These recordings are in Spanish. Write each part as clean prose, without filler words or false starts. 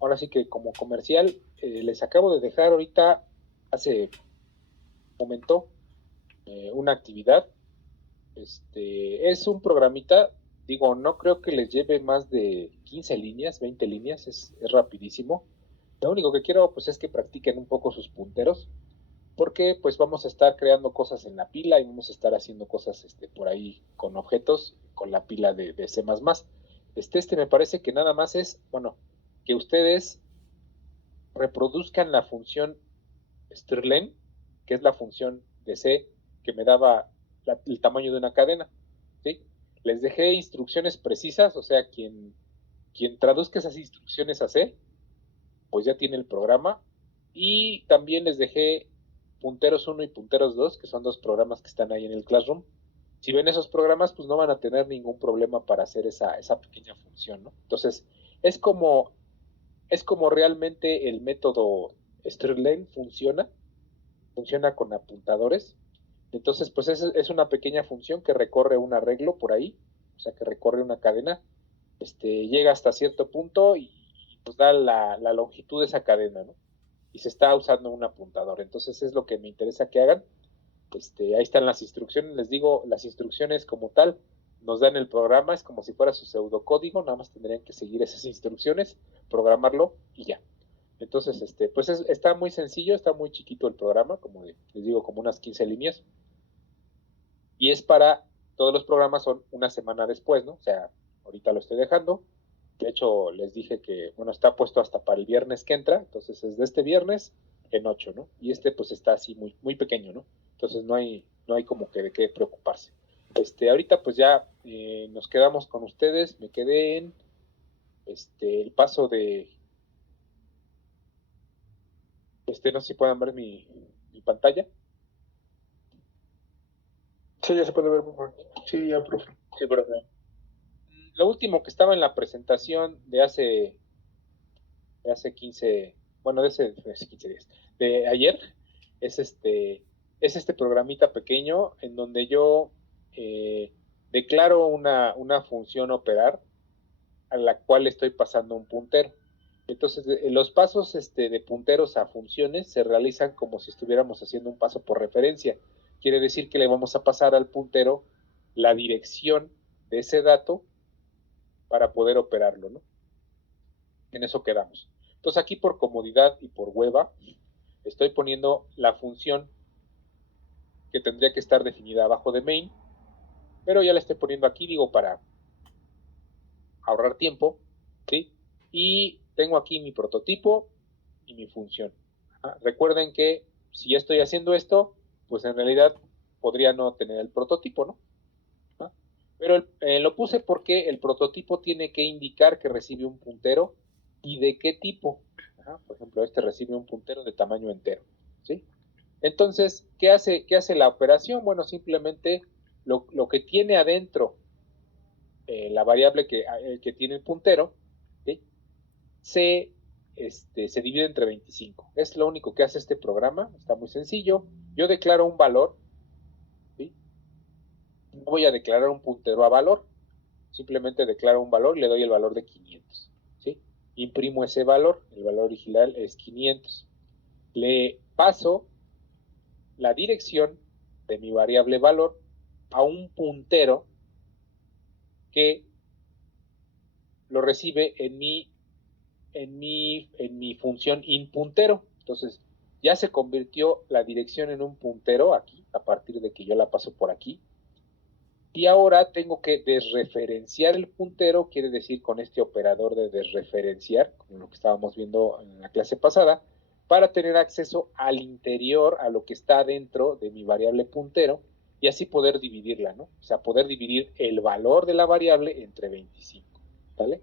Ahora sí que como comercial, les acabo de dejar ahorita, hace un momento, una actividad. Es un programita, digo, no creo que les lleve más de 15 líneas, 20 líneas, es rapidísimo. Lo único que quiero pues es que practiquen un poco sus punteros, porque pues vamos a estar creando cosas en la pila y vamos a estar haciendo cosas por ahí con objetos, con la pila de C++. Me parece que nada más es, bueno, que ustedes reproduzcan la función strlen, que es la función de C que me daba el tamaño de una cadena, ¿sí? Les dejé instrucciones precisas, o sea, quien traduzca esas instrucciones a C, pues ya tiene el programa. Y también les dejé punteros 1 y punteros 2, que son dos programas que están ahí en el Classroom. Si ven esos programas, pues no van a tener ningún problema para hacer esa pequeña función, ¿no? Entonces, es como, es como realmente el método Strlen funciona con apuntadores. Entonces, pues es una pequeña función que recorre un arreglo por ahí, o sea, que recorre una cadena, llega hasta cierto punto y nos da la longitud de esa cadena, ¿no? Y se está usando un apuntador. Entonces es lo que me interesa que hagan. Ahí están las instrucciones, les digo, las instrucciones como tal nos dan el programa, es como si fuera su pseudocódigo, nada más tendrían que seguir esas instrucciones, programarlo y ya. Entonces, pues está muy sencillo, está muy chiquito el programa, como les digo, como unas 15 líneas, y es para, todos los programas son una semana después, ¿no? O sea, ahorita lo estoy dejando, de hecho les dije que, bueno, está puesto hasta para el viernes que entra, entonces es de este viernes en 8, ¿no? Y pues está así muy, muy pequeño, ¿no? Entonces no hay como que de qué preocuparse. Ahorita pues ya nos quedamos con ustedes, me quedé en el paso de, no sé si puedan ver mi pantalla. Sí, ya se puede ver, profe. Sí, ya, profe. Sí, profe. Lo último que estaba en la presentación de hace 15, bueno, de hace 15 días, de ayer, es este programita pequeño en donde yo declaro una función operar a la cual estoy pasando un puntero. Entonces, los pasos de punteros a funciones se realizan como si estuviéramos haciendo un paso por referencia. Quiere decir que le vamos a pasar al puntero la dirección de ese dato para poder operarlo, ¿no? En eso quedamos. Entonces aquí por comodidad y por hueva estoy poniendo la función que tendría que estar definida abajo de main, pero ya la estoy poniendo aquí, digo, para ahorrar tiempo, ¿sí? Y tengo aquí mi prototipo y mi función. Recuerden que si estoy haciendo esto, pues en realidad podría no tener el prototipo, ¿no? Pero lo puse porque el prototipo tiene que indicar que recibe un puntero y de qué tipo. Por ejemplo, recibe un puntero de tamaño entero, ¿sí? Entonces, ¿qué hace la operación? Bueno, simplemente lo que tiene adentro la variable que tiene el puntero, ¿sí? se divide entre 25. Es lo único que hace este programa, está muy sencillo. Yo declaro un valor, ¿sí? No voy a declarar un puntero a valor, simplemente declaro un valor y le doy el valor de 500, ¿sí? Imprimo ese valor, el valor original es 500. Le paso la dirección de mi variable valor a un puntero que lo recibe en mi función inpuntero. Entonces, ya se convirtió la dirección en un puntero aquí, a partir de que yo la paso por aquí. Y ahora tengo que desreferenciar el puntero, quiere decir con este operador de desreferenciar, como lo que estábamos viendo en la clase pasada, para tener acceso al interior, a lo que está dentro de mi variable puntero, y así poder dividirla, ¿no? O sea, poder dividir el valor de la variable entre 25, ¿vale?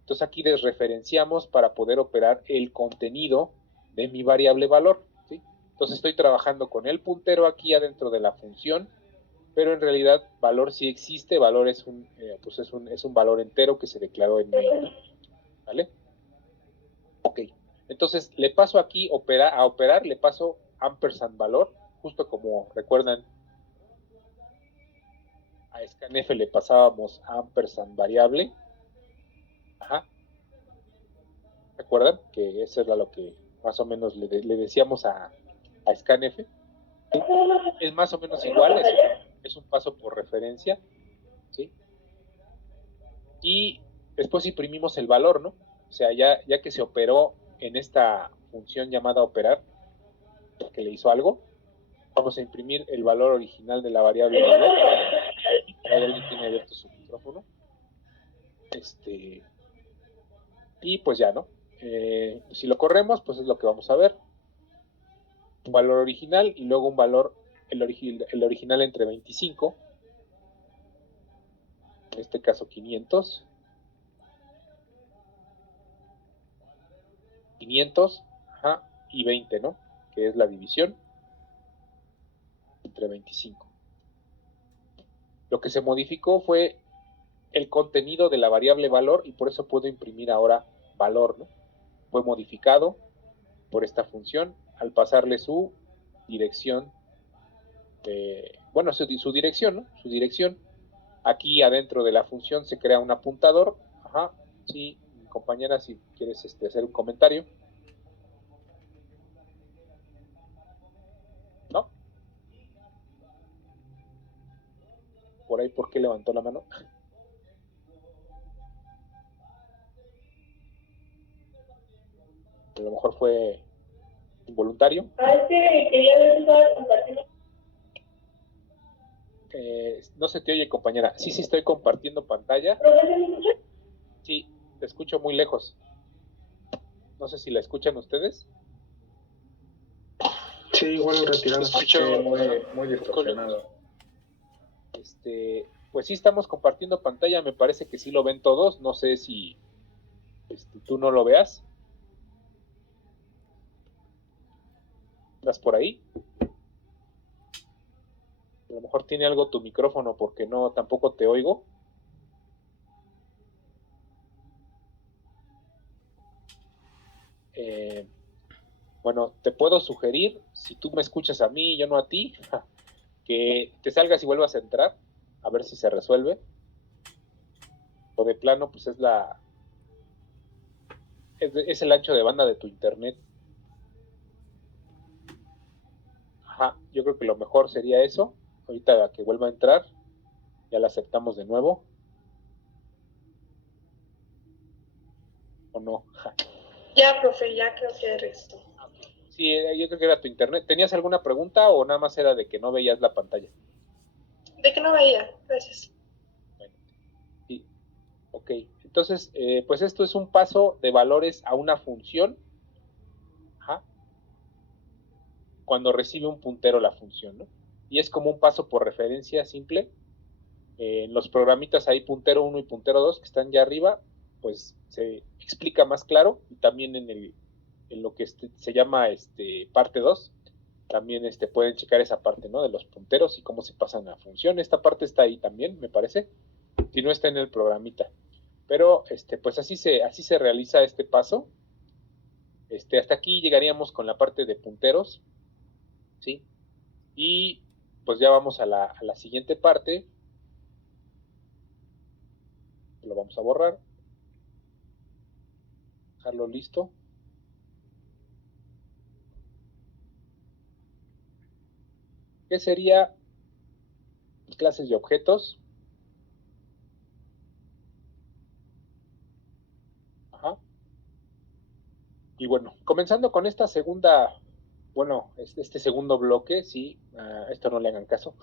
Entonces aquí desreferenciamos para poder operar el contenido de mi variable valor, ¿sí? Entonces estoy trabajando con el puntero aquí adentro de la función, pero en realidad valor sí existe, valor es un valor entero que se declaró en main, ¿vale? Ok, entonces le paso aquí a operar, le paso ampersand valor, justo como recuerdan a scanf le pasábamos ampersand variable, ajá, ¿Se acuerdan? Que eso era lo que más o menos le decíamos a scanf. Es más o menos igual, es un paso por referencia, ¿sí? Y después imprimimos el valor, ¿no? O sea, ya que se operó en esta función llamada operar, que le hizo algo, vamos a imprimir el valor original de la variable valor. Ahí alguien tiene abierto su micrófono. Y pues ya, ¿no? Si lo corremos, pues es lo que vamos a ver. Un valor original y luego un valor, el original entre 25, en este caso 500, ajá, y 20, ¿no? Que es la división entre 25. Lo que se modificó fue el contenido de la variable valor y por eso puedo imprimir ahora valor, ¿no? Fue modificado por esta función al pasarle su dirección, su dirección, ¿no? Su dirección. Aquí adentro de la función se crea un apuntador. Ajá, sí, compañera, si quieres hacer un comentario. ¿No? Por ahí, ¿por qué levantó la mano? A lo mejor fue involuntario. Es que quería ver si estaba compartiendo. No se te oye, compañera. Sí, estoy compartiendo pantalla. ¿Profesor, me escucha? Sí, te escucho muy lejos. No sé si la escuchan ustedes. Sí, igual retirado. Escucho muy distorsionado. Pues sí, estamos compartiendo pantalla. Me parece que sí lo ven todos. No sé si tú no lo veas. ¿Estás por ahí? A lo mejor tiene algo tu micrófono porque no, tampoco te oigo. Bueno, te puedo sugerir, si tú me escuchas a mí y yo no a ti, que te salgas y vuelvas a entrar, a ver si se resuelve. O de plano, pues es el ancho de banda de tu internet. Ajá, yo creo que lo mejor sería eso. Ahorita que vuelva a entrar, ya la aceptamos de nuevo. ¿O no? Ya, profe, ya creo que resto. Sí, yo creo que era tu internet. ¿Tenías alguna pregunta o nada más era de que no veías la pantalla? De que no veía, gracias. Bueno, sí, ok. Entonces, pues esto es un paso de valores a una función. Ajá. Cuando recibe un puntero la función, ¿no? Y es como un paso por referencia simple. En los programitas hay puntero 1 y puntero 2 que están ya arriba, pues se explica más claro. Y también en lo que se llama parte 2, también pueden checar esa parte, ¿no? De los punteros y cómo se pasan a función. Esta parte está ahí también, me parece, si no está en el programita. Pero pues así se realiza este paso. Hasta aquí llegaríamos con la parte de punteros, ¿sí? Y pues ya vamos a la siguiente parte. Lo vamos a borrar, dejarlo listo. ¿Qué sería clases y objetos? Ajá. Y bueno, comenzando con esta segunda, este segundo bloque, sí, esto no le hagan caso.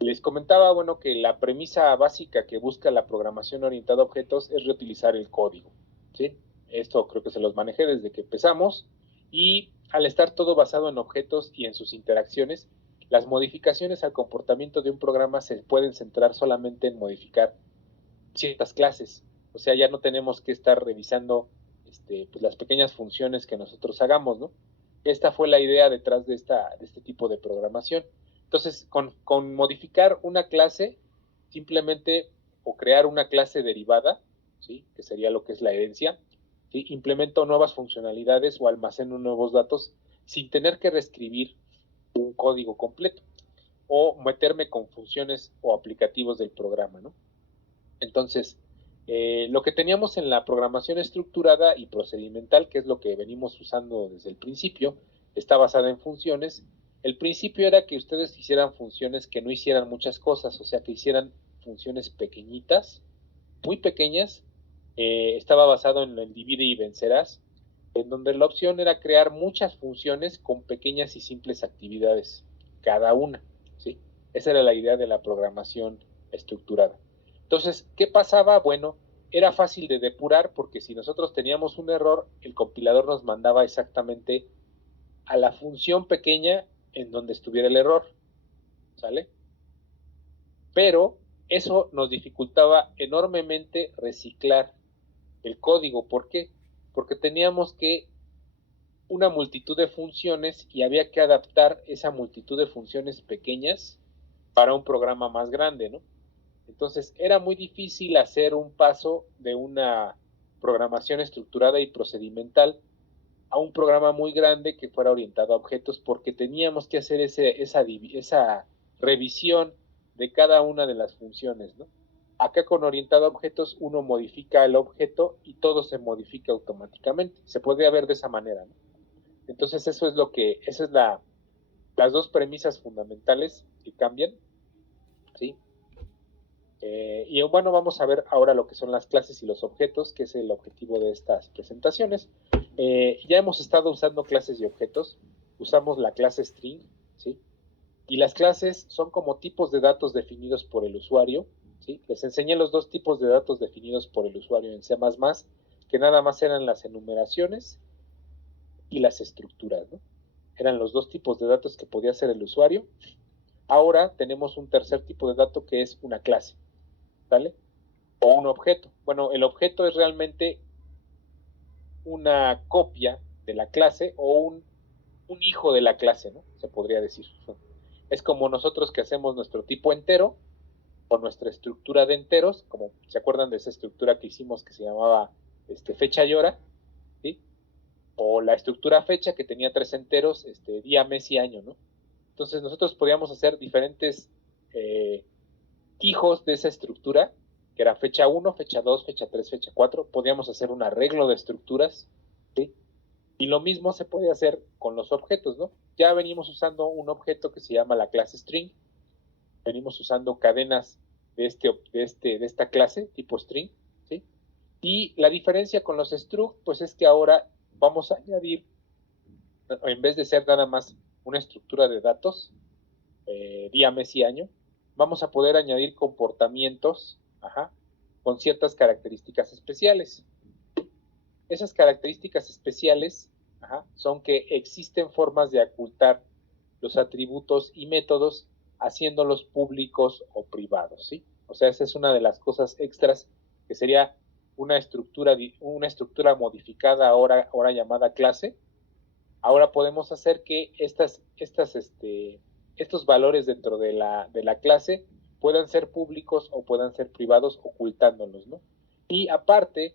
Les comentaba, bueno, que la premisa básica que busca la programación orientada a objetos es reutilizar el código, ¿sí? Esto creo que se los manejé desde que empezamos, y al estar todo basado en objetos y en sus interacciones, las modificaciones al comportamiento de un programa se pueden centrar solamente en modificar ciertas clases. O sea, ya no tenemos que estar revisando pues las pequeñas funciones que nosotros hagamos, ¿no? Esta fue la idea detrás de este tipo de programación. Entonces, con modificar una clase, simplemente, o crear una clase derivada, ¿sí? Que sería lo que es la herencia, ¿sí? Implemento nuevas funcionalidades o almaceno nuevos datos sin tener que reescribir un código completo o meterme con funciones o aplicativos del programa, ¿no? Entonces, Lo que teníamos en la programación estructurada y procedimental, que es lo que venimos usando desde el principio, está basada en funciones. El principio era que ustedes hicieran funciones que no hicieran muchas cosas, o sea, que hicieran funciones pequeñitas, muy pequeñas. Estaba basado en el divide y vencerás, en donde la opción era crear muchas funciones con pequeñas y simples actividades, cada una, ¿sí? Esa era la idea de la programación estructurada. Entonces, ¿qué pasaba? Bueno, era fácil de depurar porque si nosotros teníamos un error, el compilador nos mandaba exactamente a la función pequeña en donde estuviera el error, ¿sale? Pero eso nos dificultaba enormemente reciclar el código. ¿Por qué? Porque teníamos que una multitud de funciones y había que adaptar esa multitud de funciones pequeñas para un programa más grande, ¿no? Entonces era muy difícil hacer un paso de una programación estructurada y procedimental a un programa muy grande que fuera orientado a objetos porque teníamos que hacer esa revisión de cada una de las funciones, ¿no? Acá con orientado a objetos uno modifica el objeto y todo se modifica automáticamente. Se podría ver de esa manera, ¿no? Entonces esas es las dos premisas fundamentales que cambian, ¿sí? Y bueno, vamos a ver ahora lo que son las clases y los objetos, que es el objetivo de estas presentaciones. Ya hemos estado usando clases y objetos, usamos la clase string, ¿sí? Y las clases son como tipos de datos definidos por el usuario, ¿sí? Les enseñé los dos tipos de datos definidos por el usuario en C++, que nada más eran las enumeraciones y las estructuras, ¿no? Eran los dos tipos de datos que podía hacer el usuario. Ahora tenemos un tercer tipo de dato que es una clase, ¿vale? O un objeto. Bueno, el objeto es realmente una copia de la clase o un hijo de la clase, ¿no? Se podría decir. Es como nosotros que hacemos nuestro tipo entero o nuestra estructura de enteros, como se acuerdan de esa estructura que hicimos que se llamaba fecha y hora, ¿sí? O la estructura fecha que tenía tres enteros, día, mes y año, ¿no? Entonces nosotros podíamos hacer diferentes hijos de esa estructura, que era fecha 1, fecha 2, fecha 3, fecha 4. Podíamos hacer un arreglo de estructuras, ¿sí? Y lo mismo se puede hacer con los objetos, ¿no? Ya venimos usando un objeto que se llama la clase string, venimos usando cadenas de esta clase, tipo string, ¿sí? Y la diferencia con los struct, pues es que ahora vamos a añadir, en vez de ser nada más una estructura de datos, día, mes y año, vamos a poder añadir comportamientos, con ciertas características especiales. Esas características especiales, son que existen formas de ocultar los atributos y métodos haciéndolos públicos o privados, ¿sí? O sea, esa es una de las cosas extras que sería una estructura modificada ahora llamada clase. Ahora podemos hacer que estos valores dentro de la clase puedan ser públicos o puedan ser privados ocultándolos, ¿no? Y aparte,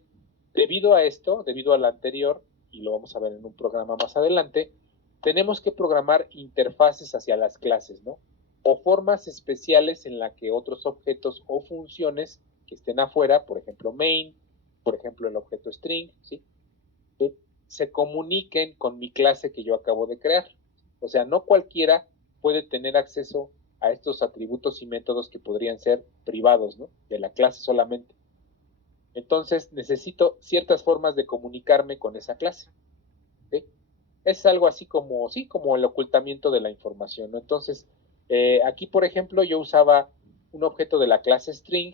debido a esto, debido a lo anterior, y lo vamos a ver en un programa más adelante, tenemos que programar interfaces hacia las clases, ¿no? O formas especiales en la que otros objetos o funciones que estén afuera, por ejemplo main, por ejemplo el objeto string, ¿sí? Se comuniquen con mi clase que yo acabo de crear. O sea, no cualquiera puede tener acceso a estos atributos y métodos que podrían ser privados, ¿no? De la clase solamente. Entonces necesito ciertas formas de comunicarme con esa clase, ¿sí? Es algo así como, sí, como el ocultamiento de la información, ¿no? Entonces, aquí, por ejemplo, yo usaba un objeto de la clase string,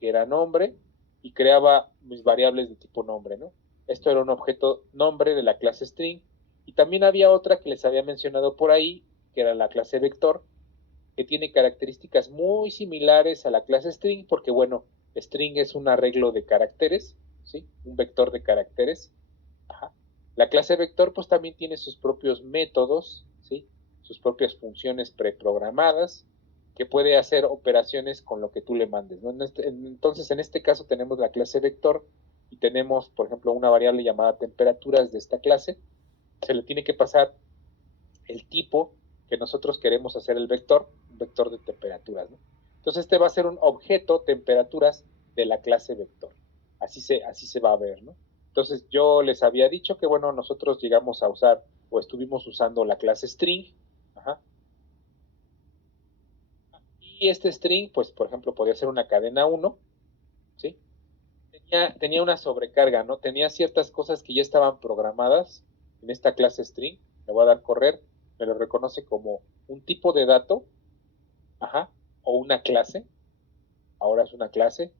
que era nombre, y creaba mis variables de tipo nombre, ¿no? Esto era un objeto nombre de la clase string, y también había otra que les había mencionado por ahí, que era la clase vector, que tiene características muy similares a la clase string, porque bueno, string es un arreglo de caracteres, ¿sí? Un vector de caracteres. La clase vector pues también tiene sus propios métodos, ¿sí? Sus propias funciones preprogramadas, que puede hacer operaciones con lo que tú le mandes, ¿no? Entonces, en este caso tenemos la clase vector y tenemos, por ejemplo, una variable llamada temperaturas de esta clase. Se le tiene que pasar el tipo que nosotros queremos hacer el vector, un vector de temperaturas, ¿no? Entonces, este va a ser un objeto temperaturas de la clase vector. así se va a ver, ¿no? Entonces yo les había dicho que, bueno, nosotros llegamos a usar o estuvimos usando la clase string, ajá, y este string, pues, por ejemplo, podía ser una cadena 1, ¿sí? Tenía una sobrecarga, ¿no? Tenía ciertas cosas que ya estaban programadas en esta clase string, le voy a dar correr, me lo reconoce como un tipo de dato, ajá, o una clase, ahora es una clase.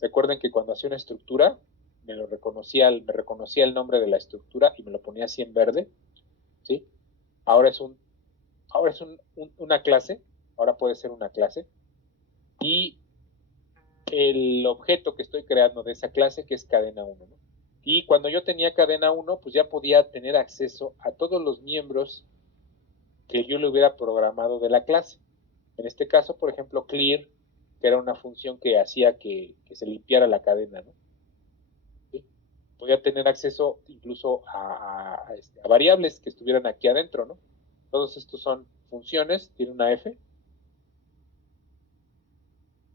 Recuerden que cuando hacía una estructura, me reconocía el nombre de la estructura y me lo ponía así en verde, ¿sí? Ahora es una clase, ahora puede ser una clase, y el objeto que estoy creando de esa clase, que es cadena 1, ¿no? Y cuando yo tenía cadena 1, pues ya podía tener acceso a todos los miembros que yo le hubiera programado de la clase. En este caso, por ejemplo, clear, que era una función que hacía que se limpiara la cadena, ¿no? ¿Sí? Podía tener acceso incluso a variables que estuvieran aquí adentro, ¿no? Todos estos son funciones, tiene una F,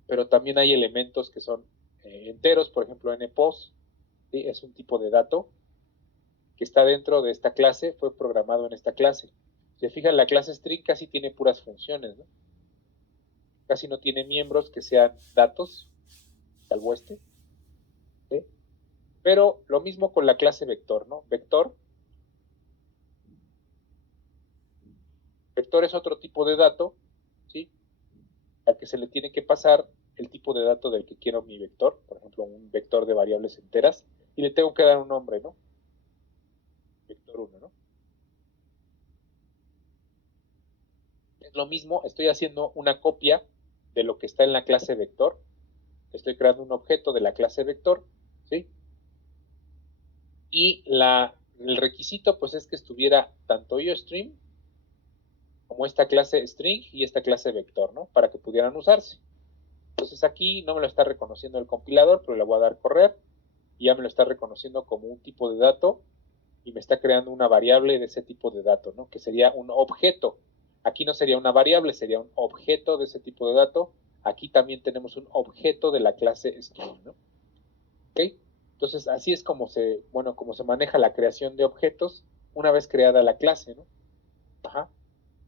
pero también hay elementos que son enteros, por ejemplo, npos, ¿sí? Es un tipo de dato que está dentro de esta clase, fue programado en esta clase. Si se fijan, la clase string casi tiene puras funciones, ¿no? Casi no tiene miembros que sean datos, salvo este, ¿sí? Pero lo mismo con la clase vector, ¿no? Vector es otro tipo de dato, ¿sí? Al que se le tiene que pasar el tipo de dato del que quiero mi vector, por ejemplo, un vector de variables enteras, y le tengo que dar un nombre, ¿no? Vector 1, ¿no? Es lo mismo, estoy haciendo una copia de lo que está en la clase vector, estoy creando un objeto de la clase vector, ¿sí? Y el requisito, pues, es que estuviera tanto IOStream como esta clase string y esta clase vector, ¿no? Para que pudieran usarse. Entonces aquí no me lo está reconociendo el compilador, pero le voy a dar correr y ya me lo está reconociendo como un tipo de dato y me está creando una variable de ese tipo de dato, ¿no? Que sería un objeto. Aquí no sería una variable, sería un objeto de ese tipo de dato. Aquí también tenemos un objeto de la clase string, ¿no? ¿Ok? Entonces así es como como se maneja la creación de objetos una vez creada la clase, ¿no? Ajá.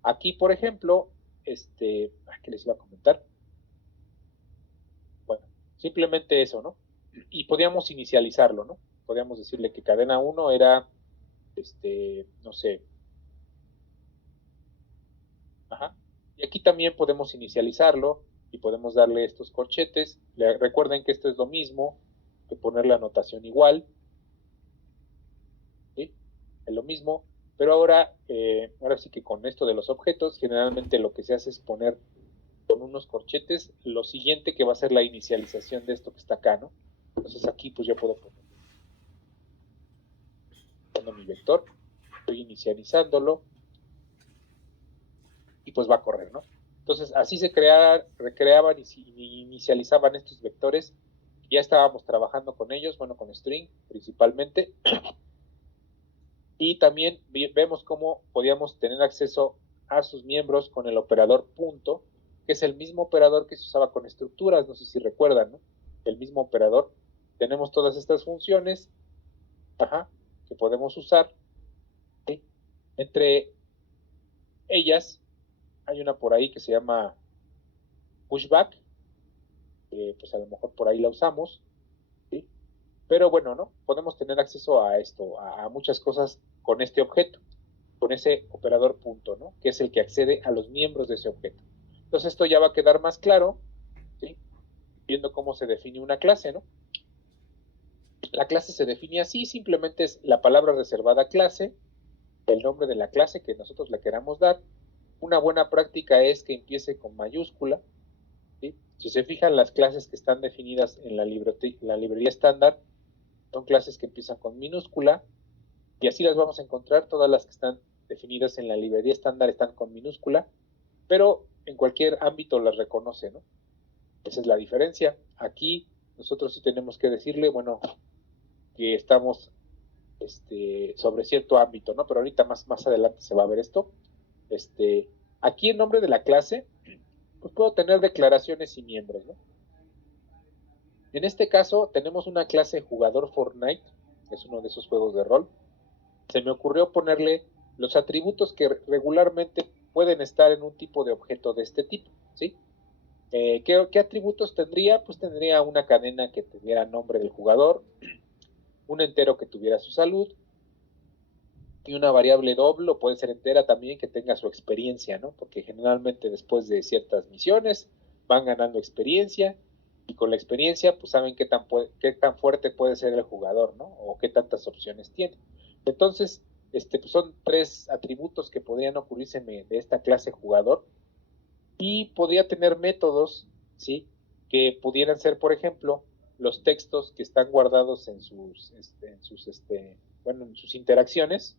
Aquí, por ejemplo, ¿qué les iba a comentar? Bueno, simplemente eso, ¿no? Y podíamos inicializarlo, ¿no? Podíamos decirle que cadena 1 era, no sé, ajá. Y aquí también podemos inicializarlo y podemos darle estos corchetes. Recuerden que esto es lo mismo que poner la anotación igual, ¿sí? Es lo mismo, pero ahora sí que con esto de los objetos, generalmente lo que se hace es poner con unos corchetes lo siguiente que va a ser la inicialización de esto que está acá, ¿no? Entonces aquí pues yo puedo poner mi vector, estoy inicializándolo y pues va a correr, ¿no? Entonces así se recreaban y inicializaban estos vectores. Ya estábamos trabajando con ellos, bueno, con string principalmente, y también vemos cómo podíamos tener acceso a sus miembros con el operador punto, que es el mismo operador que se usaba con estructuras, no sé si recuerdan, ¿no? El mismo operador. Tenemos todas estas funciones, ajá, que podemos usar, ¿sí? Entre ellas hay una por ahí que se llama pushback, que pues a lo mejor por ahí la usamos, ¿sí? Pero bueno, ¿no? Podemos tener acceso a esto, a muchas cosas con este objeto, con ese operador punto, ¿no? Que es el que accede a los miembros de ese objeto. Entonces esto ya va a quedar más claro, ¿sí? Viendo cómo se define una clase, ¿no? La clase se define así, simplemente es la palabra reservada clase, el nombre de la clase que nosotros le queramos dar. Una buena práctica es que empiece con mayúscula, ¿sí? Si se fijan, las clases que están definidas en la librería estándar son clases que empiezan con minúscula, y así las vamos a encontrar. Todas las que están definidas en la librería estándar están con minúscula, pero en cualquier ámbito las reconoce, ¿no? Esa es la diferencia. Aquí nosotros sí tenemos que decirle, bueno, que estamos sobre cierto ámbito, ¿no? Pero ahorita más adelante se va a ver esto. Aquí en nombre de la clase, pues puedo tener declaraciones y miembros, ¿no? En este caso tenemos una clase jugador Fortnite, que es uno de esos juegos de rol. Se me ocurrió ponerle los atributos que regularmente pueden estar en un tipo de objeto de este tipo, ¿sí? ¿Qué atributos tendría? Pues tendría una cadena que tuviera nombre del jugador, un entero que tuviera su salud, y una variable doble, o puede ser entera también, que tenga su experiencia, ¿no? Porque generalmente después de ciertas misiones van ganando experiencia, y con la experiencia pues saben qué tan fuerte puede ser el jugador, ¿no? O qué tantas opciones tiene. Entonces, pues son 3 atributos que podrían ocurrirse de esta clase jugador, y podría tener métodos, ¿sí? Que pudieran ser, por ejemplo, los textos que están guardados en sus interacciones.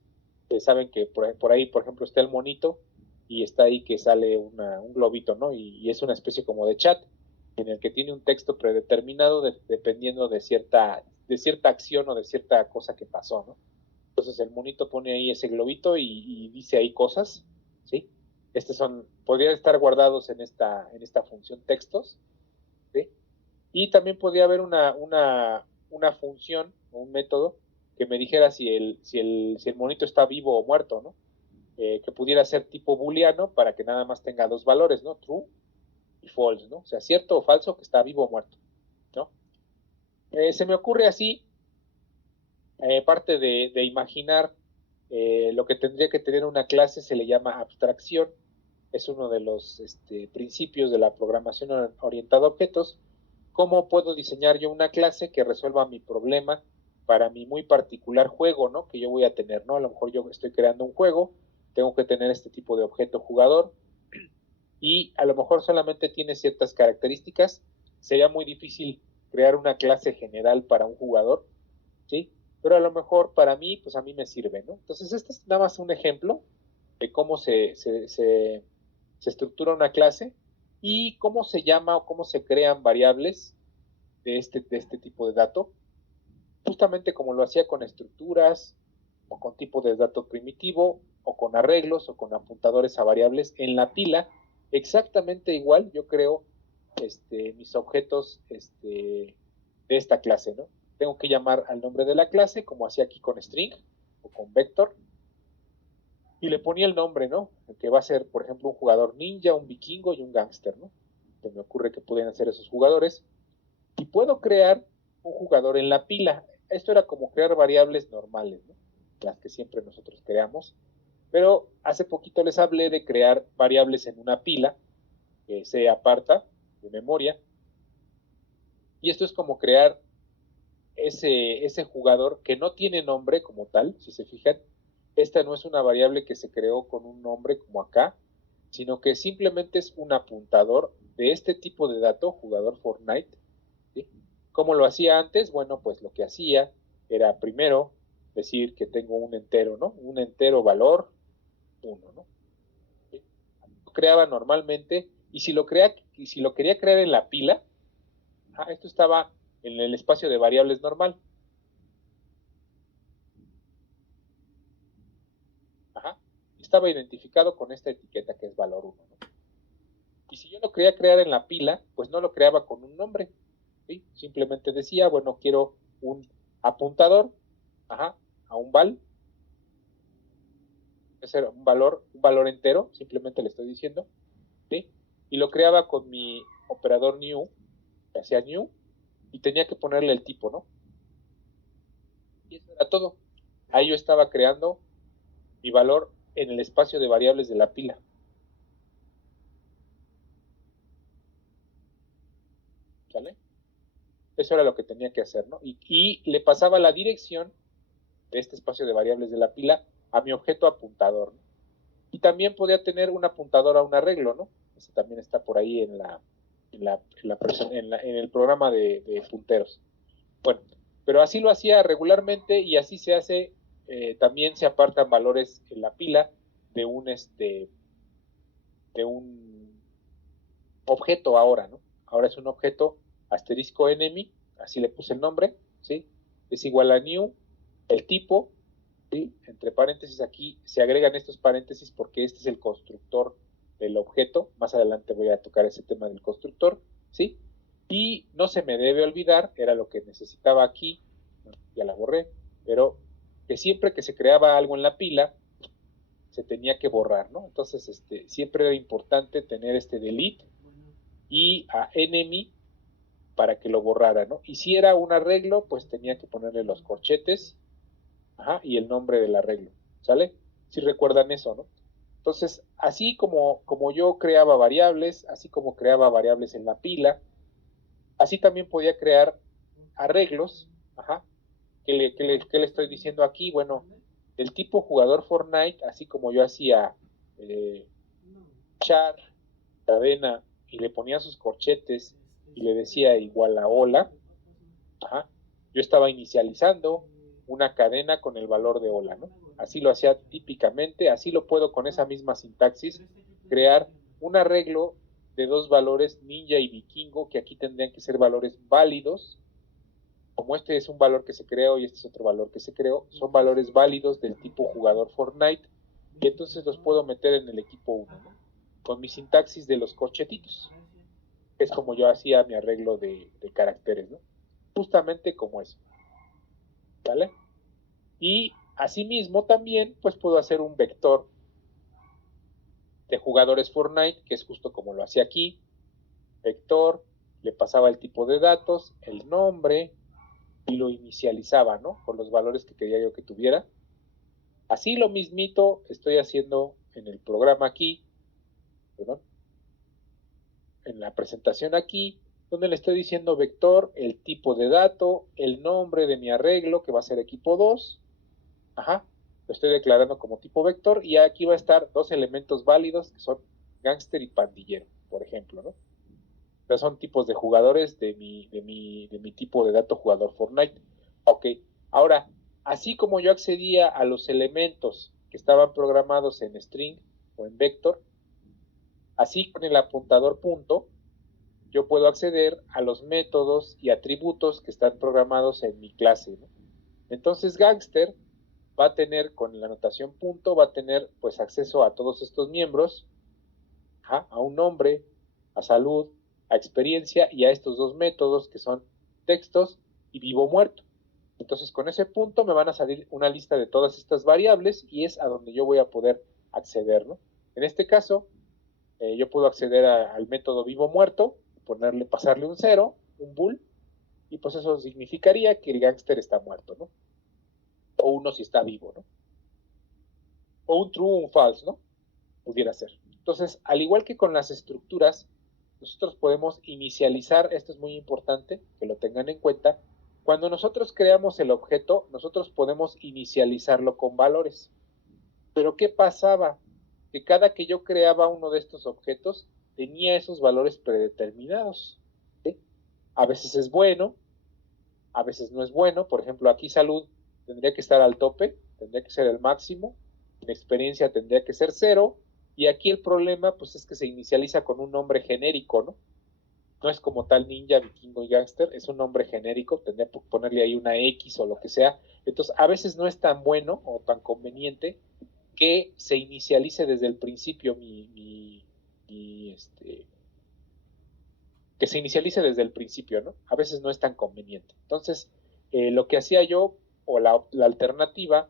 Saben que por ahí, por ejemplo, está el monito y está ahí que sale un globito, ¿no? Y es una especie como de chat en el que tiene un texto predeterminado dependiendo de cierta acción o de cierta cosa que pasó, ¿no? Entonces el monito pone ahí ese globito y dice ahí cosas, ¿sí? Podrían estar guardados en esta función textos, ¿sí? Y también podría haber una función o un método que me dijera si el monito está vivo o muerto, ¿no? Que pudiera ser tipo booleano para que nada más tenga 2 valores, ¿no? True y false, ¿no? O sea, cierto o falso que está vivo o muerto, ¿no? Se me ocurre así, parte de imaginar lo que tendría que tener una clase, se le llama abstracción. Es uno de los principios de la programación orientada a objetos. ¿Cómo puedo diseñar yo una clase que resuelva mi problema para mi muy particular juego, ¿no? Que yo voy a tener, ¿no? A lo mejor yo estoy creando un juego, tengo que tener este tipo de objeto jugador, y a lo mejor solamente tiene ciertas características. Sería muy difícil crear una clase general para un jugador, ¿sí? Pero a lo mejor para mí, pues a mí me sirve, ¿no? Entonces, este es nada más un ejemplo de cómo se estructura una clase y cómo se llama o cómo se crean variables de este tipo de dato, justamente como lo hacía con estructuras o con tipo de dato primitivo o con arreglos o con apuntadores a variables en la pila. Exactamente igual yo creo mis objetos de esta clase, ¿no? Tengo que llamar al nombre de la clase, como hacía aquí con string o con vector, y le ponía el nombre, ¿no? Que va a ser, por ejemplo, un jugador ninja, un vikingo y un gángster, ¿no? Se me ocurre que pueden ser esos jugadores. Y puedo crear un jugador en la pila. Esto era como crear variables normales, ¿no? Las que siempre nosotros creamos. Pero hace poquito les hablé de crear variables en una pila que se aparta de memoria. Y esto es como crear ese jugador que no tiene nombre como tal, si se fijan. Esta no es una variable que se creó con un nombre como acá, sino que simplemente es un apuntador de este tipo de dato, jugador Fortnite, ¿sí? ¿Cómo lo hacía antes? Bueno, pues lo que hacía era primero decir que tengo un entero, ¿no? Un entero valor 1, ¿no? ¿Sí? Lo creaba normalmente, y si lo quería crear en la pila, esto estaba en el espacio de variables normal. Ajá. Estaba identificado con esta etiqueta que es valor 1, ¿no? Y si yo lo quería crear en la pila, pues no lo creaba con un nombre, ¿sí? Simplemente decía, bueno, quiero un apuntador, a un val, ese era un valor entero, simplemente le estoy diciendo, ¿sí? Y lo creaba con mi operador new, que hacía new, y tenía que ponerle el tipo, ¿no? Y eso era todo. Ahí yo estaba creando mi valor en el espacio de variables de la pila. ¿Sale? Eso era lo que tenía que hacer, ¿no? Y le pasaba la dirección de este espacio de variables de la pila a mi objeto apuntador, ¿no? Y también podía tener un apuntador a un arreglo, ¿no? Ese también está por ahí en el programa de punteros. Bueno, pero así lo hacía regularmente, y así se hace. También se apartan valores en la pila de un objeto ahora, ¿no? Ahora es un objeto asterisco enemy, así le puse el nombre, ¿sí? Es igual a new, el tipo, ¿sí? Entre paréntesis aquí se agregan estos paréntesis porque este es el constructor del objeto. Más adelante voy a tocar ese tema del constructor, ¿sí? Y no se me debe olvidar, era lo que necesitaba aquí, ya la borré, pero que siempre que se creaba algo en la pila, se tenía que borrar, ¿no? Entonces, siempre era importante tener este delete y a enemy para que lo borrara, ¿no? Y si era un arreglo, pues tenía que ponerle los corchetes, ajá, y el nombre del arreglo, ¿sale? Si recuerdan eso, ¿no? Entonces, así como yo creaba variables, así como creaba variables en la pila, así también podía crear arreglos, ajá. ¿Qué le estoy diciendo aquí? Bueno, el tipo jugador Fortnite, así como yo hacía char, cadena, y le ponía sus corchetes y le decía igual a hola, ajá, yo estaba inicializando una cadena con el valor de hola, ¿no? Así lo hacía típicamente, así lo puedo con esa misma sintaxis crear un arreglo de dos valores ninja y vikingo, que aquí tendrían que ser valores válidos. Como este es un valor que se creó y este es otro valor que se creó, son valores válidos del tipo jugador Fortnite, y entonces los puedo meter en el equipo 1, ¿no? Con mi sintaxis de los corchetitos. Es como yo hacía mi arreglo de caracteres, ¿no? Justamente como eso, ¿vale? Y asimismo también, pues puedo hacer un vector de jugadores Fortnite, que es justo como lo hacía aquí. Vector, le pasaba el tipo de datos, el nombre, y lo inicializaba, ¿no? Con los valores que quería yo que tuviera. Así lo mismito estoy haciendo en el programa aquí, perdón, en la presentación aquí, donde le estoy diciendo vector, el tipo de dato, el nombre de mi arreglo, que va a ser equipo 2, ajá, lo estoy declarando como tipo vector, y aquí va a estar dos elementos válidos, que son gángster y pandillero, por ejemplo, ¿no? Pero son tipos de jugadores de mi tipo de dato jugador Fortnite. Ok, ahora, así como yo accedía a los elementos que estaban programados en string o en vector, así con el apuntador punto, yo puedo acceder a los métodos y atributos que están programados en mi clase, ¿no? Entonces Gangster va a tener, con la notación punto, va a tener pues acceso a todos estos miembros, a un nombre, a salud, a experiencia y a estos dos métodos que son textos y vivo muerto. Entonces con ese punto me van a salir una lista de todas estas variables y es a donde yo voy a poder acceder, ¿no? En este caso, yo puedo acceder al método vivo muerto, pasarle un 0, un bool, y pues eso significaría que el gángster está muerto, ¿no? O uno si está vivo, ¿no? O un true o un false, ¿no? Pudiera ser. Entonces, al igual que con las estructuras, nosotros podemos inicializar, esto es muy importante, que lo tengan en cuenta, cuando nosotros creamos el objeto, nosotros podemos inicializarlo con valores. Pero ¿qué pasaba? Que cada que yo creaba uno de estos objetos, tenía esos valores predeterminados, ¿sí? A veces es bueno, a veces no es bueno. Por ejemplo, aquí salud tendría que estar al tope, tendría que ser el máximo, en experiencia tendría que ser 0, y aquí el problema pues es que se inicializa con un nombre genérico, ¿no? No es como tal ninja, vikingo y gángster, es un nombre genérico, tendría que ponerle ahí una X o lo que sea. Entonces, a veces no es tan bueno o tan conveniente que se inicialice desde el principio que se inicialice desde el principio, ¿no? A veces no es tan conveniente. Entonces, lo que hacía yo, o la alternativa,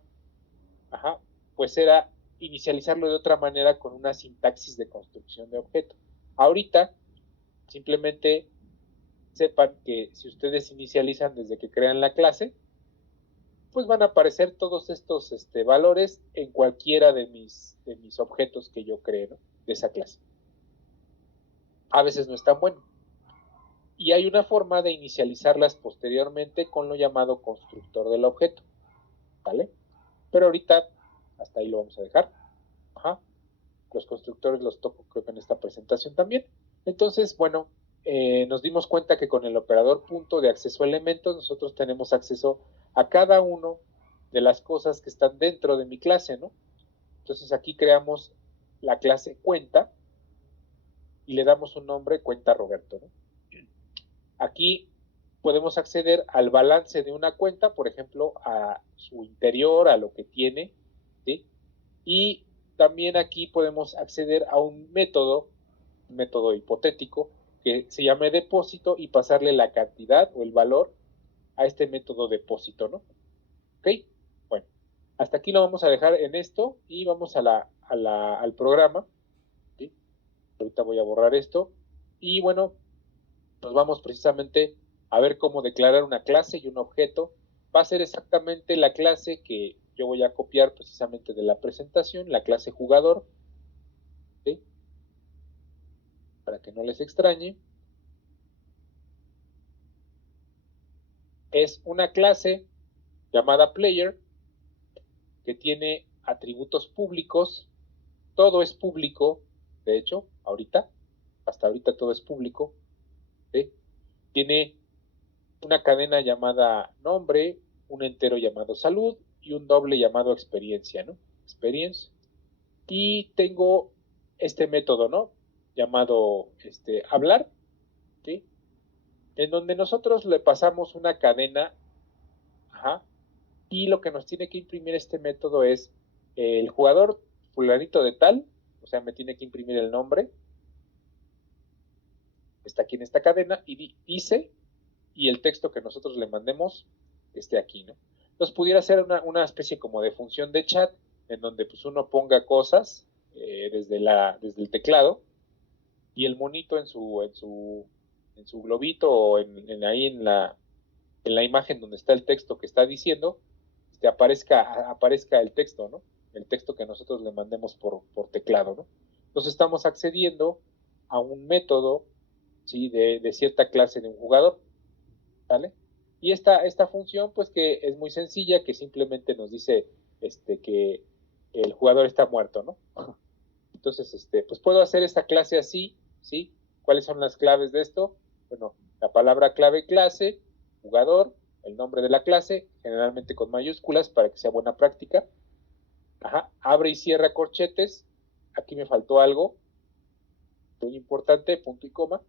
ajá, pues era inicializarlo de otra manera con una sintaxis de construcción de objeto. Ahorita, simplemente sepan que si ustedes inicializan desde que crean la clase, pues van a aparecer todos estos valores en cualquiera de mis objetos que yo cree, ¿no? De esa clase. A veces no es tan bueno. Y hay una forma de inicializarlas posteriormente con lo llamado constructor del objeto, ¿vale? Pero ahorita hasta ahí lo vamos a dejar. Ajá. Los constructores los toco creo que en esta presentación también. Entonces, bueno, nos dimos cuenta que con el operador punto de acceso a elementos nosotros tenemos acceso a cada uno de las cosas que están dentro de mi clase, ¿no? Entonces aquí creamos la clase cuenta y le damos un nombre cuenta Roberto, ¿no? Aquí podemos acceder al balance de una cuenta, por ejemplo, a su interior, a lo que tiene, ¿sí? Y también aquí podemos acceder a un método hipotético, que se llame depósito y pasarle la cantidad o el valor a este método depósito, ¿no? ¿Ok? Bueno, hasta aquí lo vamos a dejar en esto y vamos al programa. ¿Sí? Ahorita voy a borrar esto. Y bueno, nos vamos precisamente a ver cómo declarar una clase y un objeto. Va a ser exactamente la clase que yo voy a copiar precisamente de la presentación, la clase jugador. ¿Sí? Para que no les extrañe. Es una clase llamada player que tiene atributos públicos. Todo es público, de hecho, hasta ahorita todo es público. ¿Sí? Tiene una cadena llamada nombre, un entero llamado salud y un doble llamado experiencia, ¿no? Experience. Y tengo este método, ¿no? Llamado hablar, ¿sí? En donde nosotros le pasamos una cadena, ajá, y lo que nos tiene que imprimir este método es el jugador fulanito de tal, o sea, me tiene que imprimir el nombre, está aquí en esta cadena, y dice, y el texto que nosotros le mandemos esté aquí, ¿no? Entonces pudiera ser una especie como de función de chat, en donde pues uno ponga cosas desde el teclado, y el monito en su globito o ahí en la imagen donde está el texto que está diciendo, aparezca el texto, ¿no? El texto que nosotros le mandemos por teclado, ¿no? Entonces estamos accediendo a un método, ¿sí? de cierta clase de un jugador, ¿vale? Y esta función, pues que es muy sencilla, que simplemente nos dice que el jugador está muerto, ¿no? Entonces, pues puedo hacer esta clase así, ¿sí? ¿Cuáles son las claves de esto? Bueno, la palabra clave clase, jugador, el nombre de la clase, generalmente con mayúsculas para que sea buena práctica. Ajá, abre y cierra corchetes. Aquí me faltó algo muy importante, punto y coma,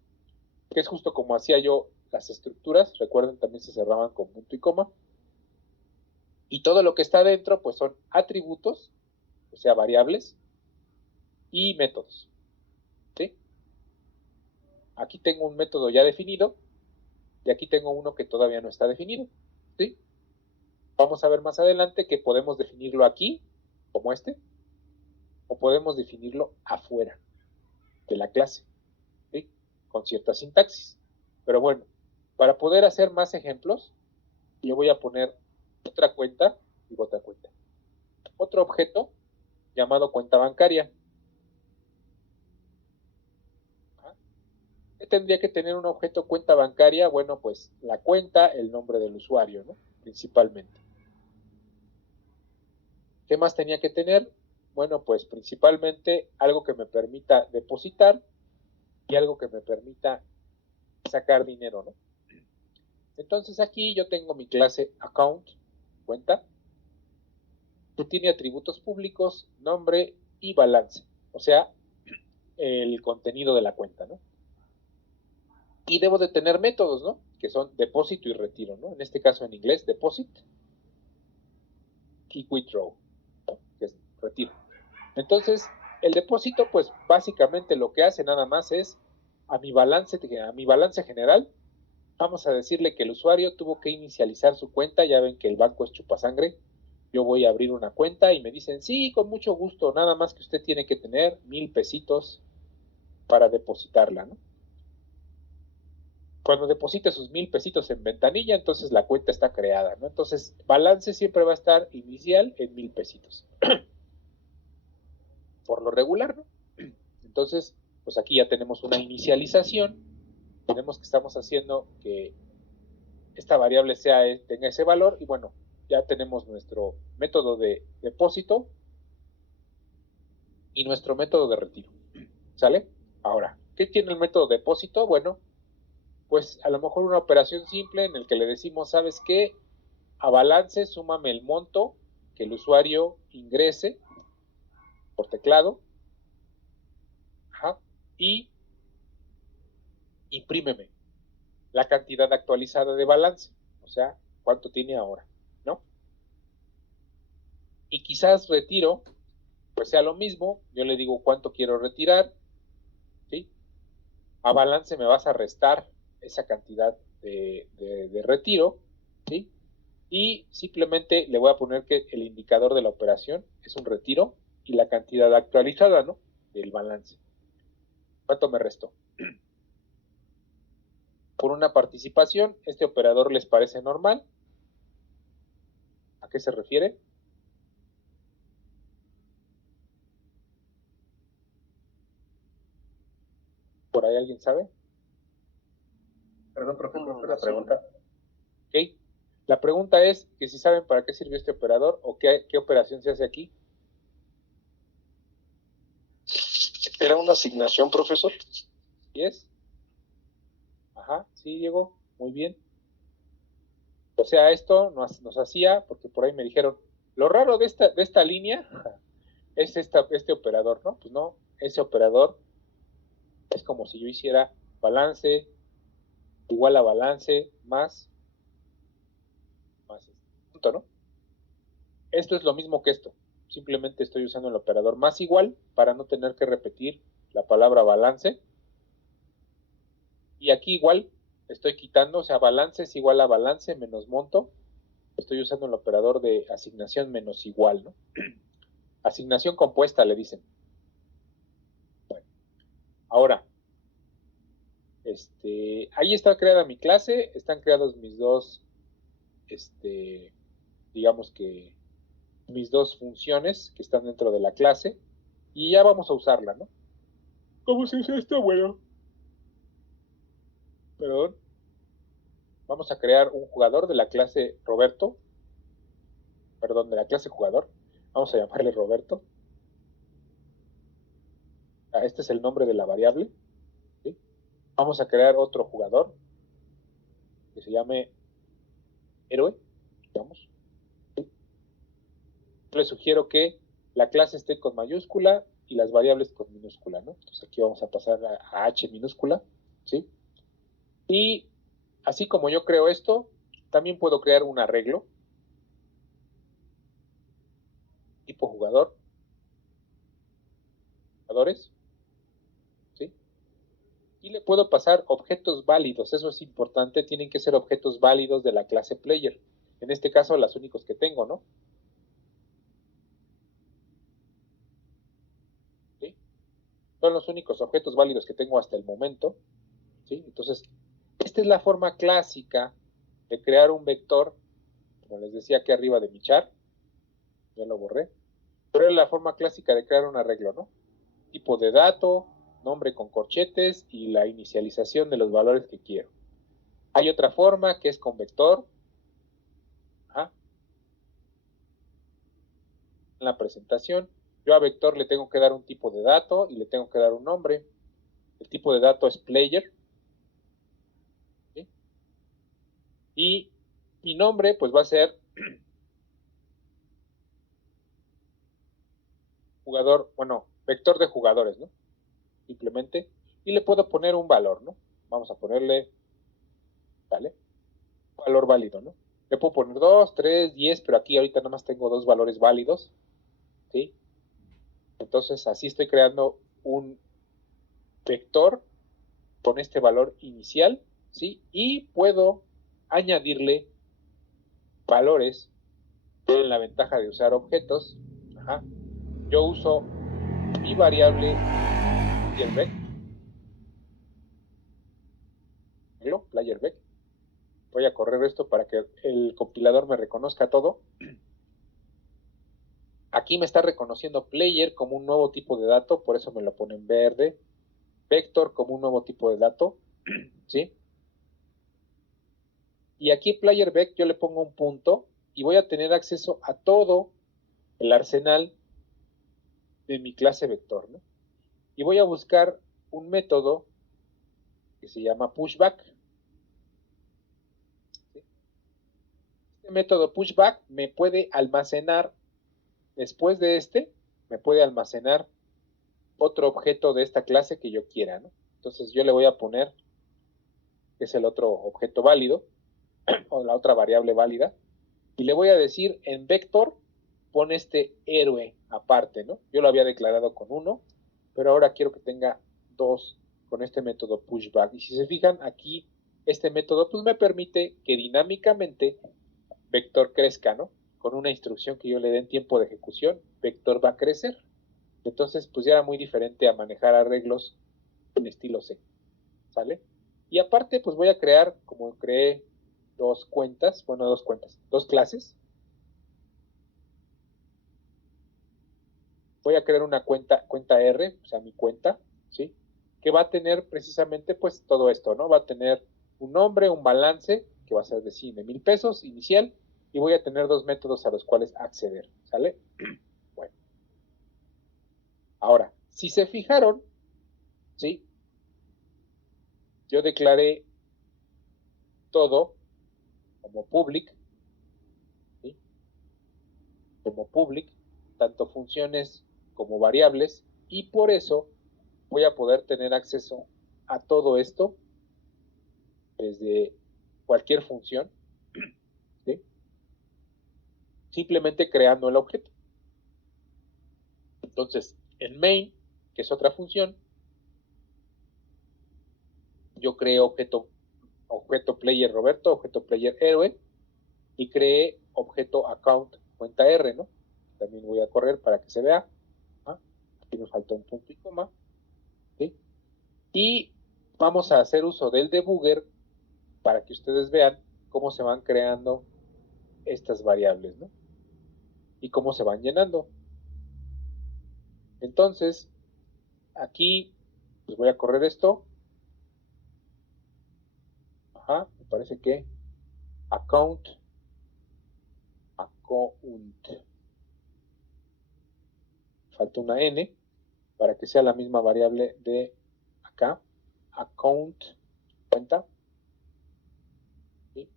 que es justo como hacía yo las estructuras. Recuerden, también se cerraban con punto y coma. Y todo lo que está dentro, pues son atributos, o sea, variables, y métodos. ¿Sí? Aquí tengo un método ya definido y aquí tengo uno que todavía no está definido. ¿Sí? Vamos a ver más adelante que podemos definirlo aquí, como o podemos definirlo afuera de la clase, ¿sí? Con cierta sintaxis. Pero bueno, para poder hacer más ejemplos, yo voy a poner otro objeto llamado cuenta bancaria. ¿Qué tendría que tener un objeto cuenta bancaria? Bueno, pues la cuenta, el nombre del usuario, ¿no? Principalmente. ¿Qué más tenía que tener? Bueno, pues principalmente algo que me permita depositar y algo que me permita sacar dinero, ¿no? Entonces aquí yo tengo mi clase account, cuenta, que tiene atributos públicos, nombre y balance, o sea, el contenido de la cuenta, ¿no? Y debo de tener métodos, ¿no? Que son depósito y retiro, ¿no? En este caso en inglés, deposit y withdraw, ¿no? Que es retiro. Entonces, el depósito, pues básicamente lo que hace nada más es a mi balance general, vamos a decirle que el usuario tuvo que inicializar su cuenta. Ya ven que el banco es chupasangre. Yo voy a abrir una cuenta y me dicen, sí, con mucho gusto, nada más que usted tiene que tener 1,000 pesitos para depositarla, ¿no? Cuando deposite sus 1,000 pesitos en ventanilla, entonces la cuenta está creada, ¿no? Entonces, balance siempre va a estar inicial en 1,000 pesitos. Por lo regular, ¿no? Entonces, pues aquí ya tenemos una inicialización. Tenemos que estamos haciendo que esta variable tenga ese valor y bueno, ya tenemos nuestro método de depósito y nuestro método de retiro. ¿Sale? Ahora, ¿qué tiene el método de depósito? Bueno, pues a lo mejor una operación simple en el que le decimos, ¿sabes qué? A balance, súmame el monto que el usuario ingrese por teclado, ajá, y imprímeme la cantidad actualizada de balance, o sea, cuánto tiene ahora, ¿no? Y quizás retiro, pues sea lo mismo, yo le digo cuánto quiero retirar, ¿sí? a balance me vas a restar esa cantidad de retiro, ¿sí? Y simplemente le voy a poner que el indicador de la operación es un retiro y la cantidad actualizada, ¿no? Del balance. ¿Cuánto me restó? Por una participación, ¿este operador les parece normal? ¿A qué se refiere? ¿Por ahí alguien sabe? Perdón, profe, ¿cuál fue la pregunta? Ok. La pregunta es que si saben para qué sirve este operador o qué operación se hace aquí. ¿Era una asignación, profesor? ¿Sí es? Ajá, sí, Diego, muy bien. O sea, esto nos hacía, porque por ahí me dijeron, lo raro de esta línea es este operador, ¿no? Pues no, ese operador es como si yo hiciera balance igual a balance más punto, ¿no? Esto es lo mismo que esto. Simplemente estoy usando el operador más igual para no tener que repetir la palabra balance. Y aquí igual estoy quitando, o sea, balance es igual a balance menos monto. Estoy usando el operador de asignación menos igual, ¿no? Asignación compuesta, le dicen. Bueno, ahora, ahí está creada mi clase, están creados mis dos, digamos que mis dos funciones que están dentro de la clase y ya vamos a usarla, ¿no? ¿Cómo se usa esto? Bueno, perdón. Vamos a crear un jugador de la clase Roberto, perdón, de la clase jugador. Vamos a llamarle Roberto. Este es el nombre de la variable. ¿Sí? Vamos a crear otro jugador que se llame héroe, digamos. ¿Sí? Yo les sugiero que la clase esté con mayúscula y las variables con minúscula, ¿no? Entonces aquí vamos a pasar a H minúscula, ¿sí? Y así como yo creo esto, también puedo crear un arreglo tipo jugador, jugadores, ¿sí? Y le puedo pasar objetos válidos, eso es importante, tienen que ser objetos válidos de la clase player. En este caso, los únicos que tengo, ¿no? ¿Sí? Son los únicos objetos válidos que tengo hasta el momento, ¿sí? Entonces, esta es la forma clásica de crear un vector, como les decía aquí arriba de mi chart, ya lo borré, pero es la forma clásica de crear un arreglo, ¿no? Tipo de dato, nombre con corchetes y la inicialización de los valores que quiero. Hay otra forma que es con vector. Ajá. En la presentación, yo a vector le tengo que dar un tipo de dato y le tengo que dar un nombre. El tipo de dato es player. ¿Sí? Y mi nombre pues va a ser jugador, bueno, vector de jugadores, ¿no? Simplemente. Y le puedo poner un valor, ¿no? Vamos a ponerle, ¿vale? Un valor válido, ¿no? Le puedo poner 2, 3, 10, pero aquí ahorita nada más tengo dos valores válidos, ¿sí? Entonces así estoy creando un vector con este valor inicial, ¿sí? Y puedo añadirle valores. Tienen la ventaja de usar objetos. Ajá. Yo uso mi variable playerVec, playerVec. Voy a correr esto para que el compilador me reconozca todo. Aquí me está reconociendo player como un nuevo tipo de dato, por eso me lo pone en verde. Vector como un nuevo tipo de dato, ¿sí? Y aquí playerVec yo le pongo un punto y voy a tener acceso a todo el arsenal de mi clase vector, ¿no? Y voy a buscar un método que se llama pushback. ¿Sí? Este método pushback me puede almacenar, después de me puede almacenar otro objeto de esta clase que yo quiera, ¿no? Entonces yo le voy a poner, que es el otro objeto válido, o la otra variable válida, y le voy a decir en vector, pon este héroe aparte, ¿no? Yo lo había declarado con 1, pero ahora quiero que tenga 2 con este método pushback. Y si se fijan aquí, este método pues me permite que dinámicamente vector crezca, ¿no? Con una instrucción que yo le dé en tiempo de ejecución, vector va a crecer. Entonces, pues ya era muy diferente a manejar arreglos en estilo C, ¿sale? Y aparte, pues voy a crear, como creé dos clases. Voy a crear una cuenta R, o sea, mi cuenta, ¿sí? Que va a tener precisamente, pues, todo esto, ¿no? Va a tener un nombre, un balance, que va a ser de 100 de 1000 pesos inicial, y voy a tener dos métodos a los cuales acceder, ¿sale? Bueno. Ahora, si se fijaron, ¿sí? Yo declaré todo como public, ¿sí? Como public, tanto funciones como variables, y por eso voy a poder tener acceso a todo esto desde cualquier función, ¿sí? Simplemente creando el objeto. Entonces, en main, que es otra función, yo creé objeto player Roberto, objeto player héroe, y creé objeto account cuenta R, ¿no? También voy a correr para que se vea. ¿Ah? Aquí nos falta un punto y coma, ¿sí? Y vamos a hacer uso del debugger para que ustedes vean cómo se van creando estas variables, ¿no? Y cómo se van llenando. Entonces, aquí pues voy a correr esto. Ajá, me parece que account. Falta una n para que sea la misma variable de acá. Account cuenta. ¿Sí?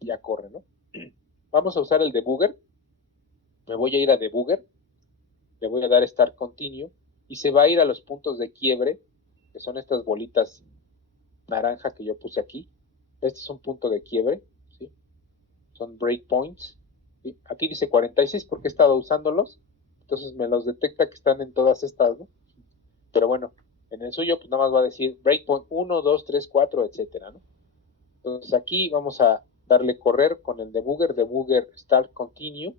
Ya corre, ¿no? Vamos a usar el debugger. Me voy a ir a debugger. Le voy a dar start continue. Y se va a ir a los puntos de quiebre, que son estas bolitas naranja que yo puse aquí. Este es un punto de quiebre, ¿sí? Son breakpoints, ¿sí? Aquí dice 46 porque he estado usándolos, entonces me los detecta que están en todas estas, ¿no? Pero bueno, en el suyo pues nada más va a decir breakpoint 1, 2, 3, 4, etcétera, ¿no? Entonces aquí vamos a darle correr con el debugger start continue.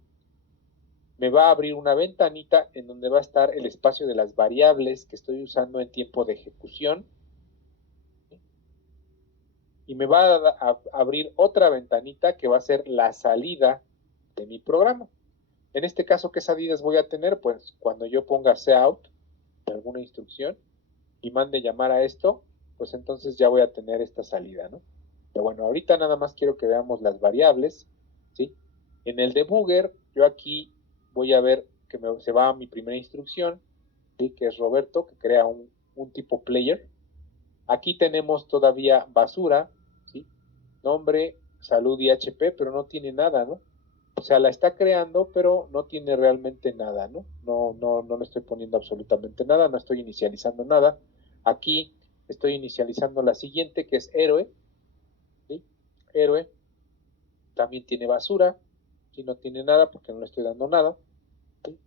Me va a abrir una ventanita en donde va a estar el espacio de las variables que estoy usando en tiempo de ejecución. Y me va a abrir otra ventanita que va a ser la salida de mi programa. En este caso, ¿qué salidas voy a tener? Pues cuando yo ponga cout en alguna instrucción y mande llamar a esto, pues entonces ya voy a tener esta salida, ¿no? Pero bueno, ahorita nada más quiero que veamos las variables, ¿sí? En el debugger, yo aquí voy a ver que se va a mi primera instrucción, ¿sí? Que es Roberto, que crea un tipo player. Aquí tenemos todavía basura, ¿sí? Nombre, salud y HP, pero no tiene nada, ¿no? O sea, la está creando, pero no tiene realmente nada, ¿no? No le estoy poniendo absolutamente nada, no estoy inicializando nada. Aquí estoy inicializando la siguiente, que es héroe, ¿sí? Héroe también tiene basura, aquí no tiene nada porque no le estoy dando nada, ¿sí?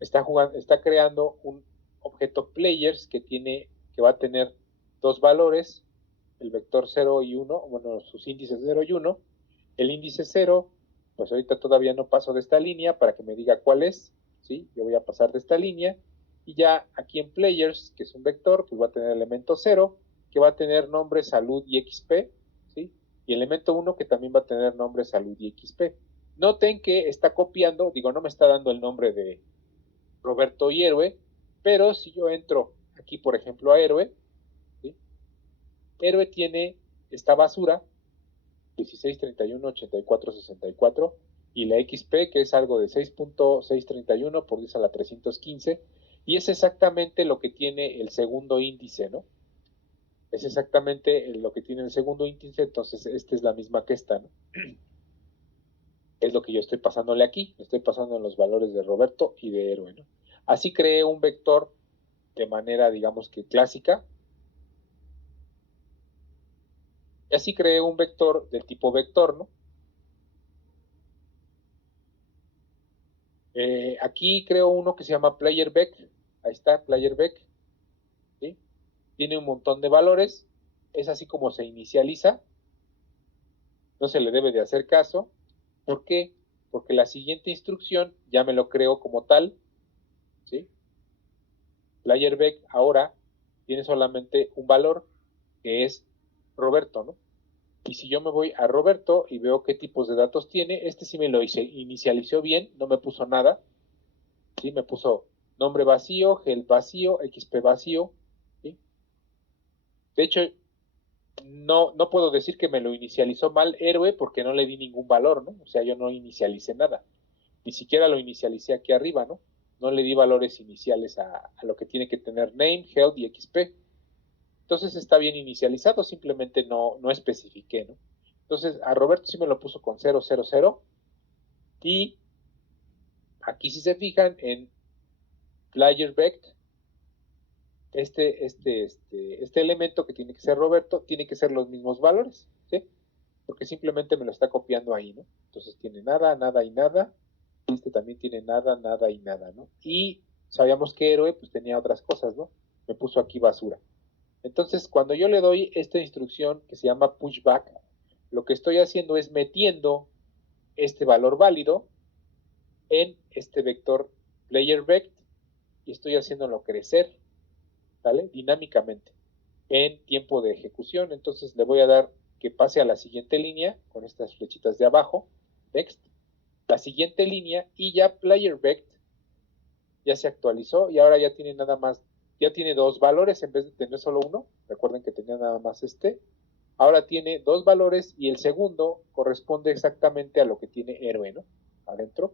Está creando un objeto players que va a tener dos valores, el vector 0 y 1, bueno, sus índices 0 y 1. El índice 0, pues ahorita todavía no paso de esta línea para que me diga cuál es, ¿sí? Yo voy a pasar de esta línea y ya aquí en players, que es un vector, pues va a tener elemento 0, que va a tener nombre, salud y XP, ¿sí? Y elemento 1 que también va a tener nombre, salud y XP. Noten que está copiando, digo, no me está dando el nombre de Roberto y héroe, pero si yo entro aquí, por ejemplo, a héroe, ¿sí? Héroe tiene esta basura, 16, 31, 84, 64, y la XP, que es algo de 6.631 por 10 a la 315, y es exactamente lo que tiene el segundo índice, ¿no? Es exactamente lo que tiene el segundo índice, entonces esta es la misma que esta, ¿no? Es lo que yo estoy pasándole aquí, estoy pasando en los valores de Roberto y de héroe, ¿no? Así creé un vector de manera, digamos que clásica, y así creé un vector del tipo vector, ¿no? Aquí creo uno que se llama PlayerBeck. Ahí está, PlayerBeck. ¿Sí? tiene un montón de valores, es así como se inicializa, no se le debe de hacer caso. ¿Por qué? Porque la siguiente instrucción ya me lo creo como tal, ¿sí? PlayerVec ahora tiene solamente un valor, que es Roberto, ¿no? Y si yo me voy a Roberto y veo qué tipos de datos tiene, este sí me lo inicializó bien, no me puso nada, ¿sí? Me puso nombre vacío, health vacío, XP vacío, ¿sí? De hecho, no puedo decir que me lo inicializó mal héroe porque no le di ningún valor, ¿no? O sea, yo no inicialicé nada. Ni siquiera lo inicialicé aquí arriba, ¿no? No le di valores iniciales a lo que tiene que tener name, health y XP. Entonces está bien inicializado, simplemente no especifiqué, ¿no? Entonces a Roberto sí me lo puso con 000 y aquí si se fijan en PlayerVect, este elemento que tiene que ser Roberto, tiene que ser los mismos valores, ¿sí? Porque simplemente me lo está copiando ahí, ¿no? Entonces tiene nada, nada y nada, y este también tiene nada, nada y nada, ¿no? Y sabíamos que héroe pues tenía otras cosas, ¿no? Me puso aquí basura. Entonces, cuando yo le doy esta instrucción que se llama pushback, lo que estoy haciendo es metiendo este valor válido en este vector PlayerVect y estoy haciéndolo crecer, ¿vale? Dinámicamente en tiempo de ejecución. Entonces le voy a dar que pase a la siguiente línea con estas flechitas de abajo, next, la siguiente línea y ya PlayerVect ya se actualizó y ahora ya tiene nada más, ya tiene dos valores en vez de tener solo uno. Recuerden que tenía nada más ahora tiene dos valores y el segundo corresponde exactamente a lo que tiene héroe, ¿no? Adentro,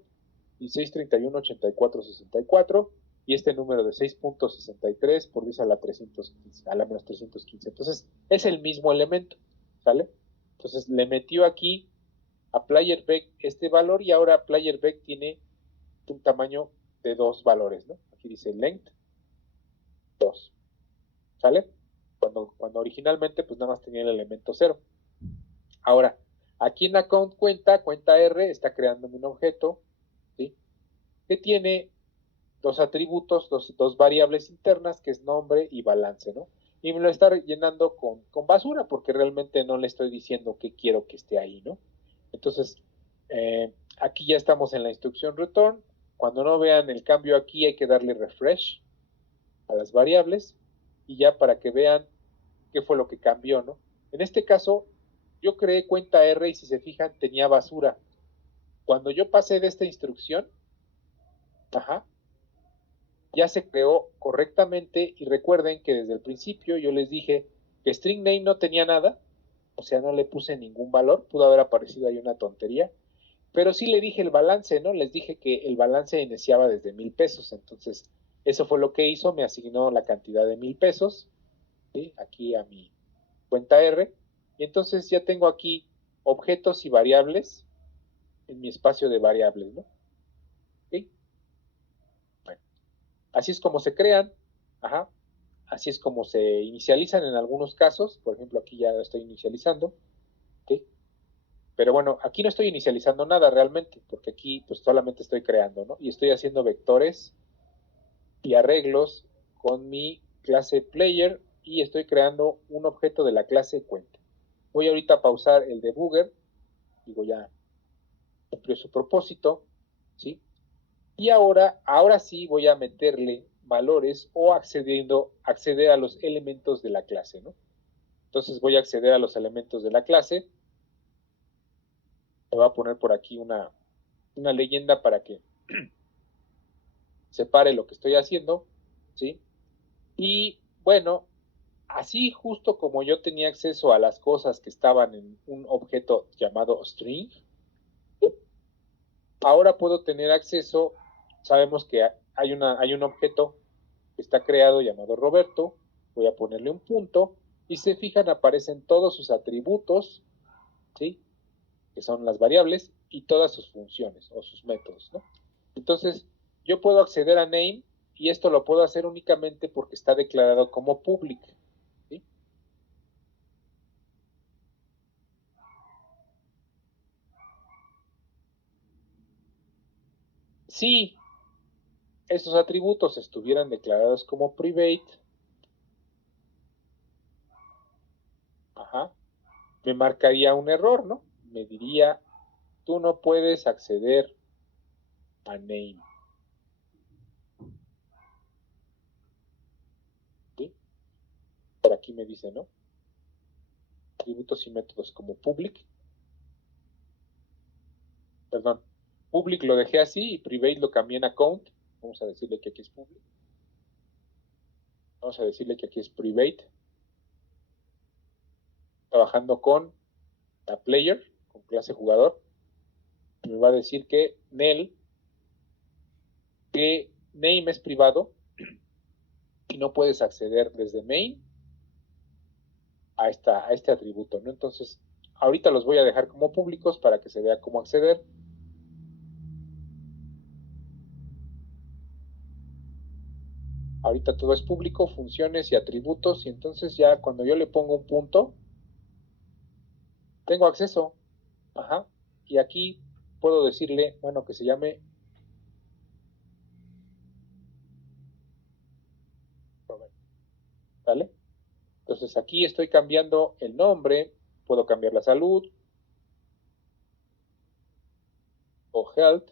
16, 31, 84, 64 y este número de 6.63 por 10 a la 315, a la menos 315. Entonces, es el mismo elemento, ¿sale? Entonces, le metió aquí a PlayerVec este valor y ahora PlayerVec tiene un tamaño de dos valores, ¿no? Aquí dice length 2, ¿sale? Cuando originalmente pues nada más tenía el elemento 0. Ahora, aquí en account cuenta R, está creándome un objeto, ¿sí? Que tiene dos atributos, dos variables internas, que es nombre y balance, ¿no? Y me lo está llenando con basura, porque realmente no le estoy diciendo que quiero que esté ahí, ¿no? Entonces, aquí ya estamos en la instrucción return. Cuando no vean el cambio aquí, hay que darle refresh a las variables, y ya para que vean qué fue lo que cambió, ¿no? En este caso, yo creé cuenta R y si se fijan, tenía basura. Cuando yo pasé de esta instrucción, ajá, ya se creó correctamente y recuerden que desde el principio yo les dije que string name no tenía nada, o sea, no le puse ningún valor, pudo haber aparecido ahí una tontería, pero sí le dije el balance, ¿no? Les dije que el balance iniciaba desde 1,000 pesos, entonces eso fue lo que hizo, me asignó la cantidad de 1,000 pesos, ¿sí? Aquí a mi cuenta R, y entonces ya tengo aquí objetos y variables en mi espacio de variables, ¿no? ¿Sí? Bueno, así es como se crean, ajá, así es como se inicializan en algunos casos, por ejemplo aquí ya estoy inicializando, ¿sí? Pero bueno, aquí no estoy inicializando nada realmente, porque aquí pues solamente estoy creando, ¿no? Y estoy haciendo vectores y arreglos con mi clase player y estoy creando un objeto de la clase cuenta. Voy ahorita a pausar el debugger, digo ya cumplió su propósito, ¿sí? Y ahora sí voy a meterle valores o acceder a los elementos de la clase, ¿no? Entonces voy a acceder a los elementos de la clase. Me voy a poner por aquí una leyenda para que separe lo que estoy haciendo, ¿sí? Y bueno, así justo como yo tenía acceso a las cosas que estaban en un objeto llamado string, ahora puedo tener acceso, sabemos que hay un objeto que está creado llamado Roberto, voy a ponerle un punto, y se fijan, aparecen todos sus atributos, ¿sí? Que son las variables, y todas sus funciones o sus métodos, ¿no? Entonces, yo puedo acceder a name, y esto lo puedo hacer únicamente porque está declarado como public, ¿sí? Si esos atributos estuvieran declarados como private, me marcaría un error, ¿no? Me diría, tú no puedes acceder a name. ¿Sí? Por aquí me dice, ¿no? Atributos y métodos como public. Perdón, public lo dejé así y private lo cambié en account. Vamos a decirle que aquí es public. Vamos a decirle que aquí es private. Trabajando con la player, con clase jugador. Me va a decir que nel, que name es privado y no puedes acceder desde main a este atributo, ¿no? Entonces, ahorita los voy a dejar como públicos para que se vea cómo acceder. Ahorita todo es público, funciones y atributos, y entonces ya cuando yo le pongo un punto, tengo acceso. Ajá. Y aquí puedo decirle, bueno, que se llame Roberto. ¿Vale? Entonces aquí estoy cambiando el nombre, puedo cambiar la salud o health.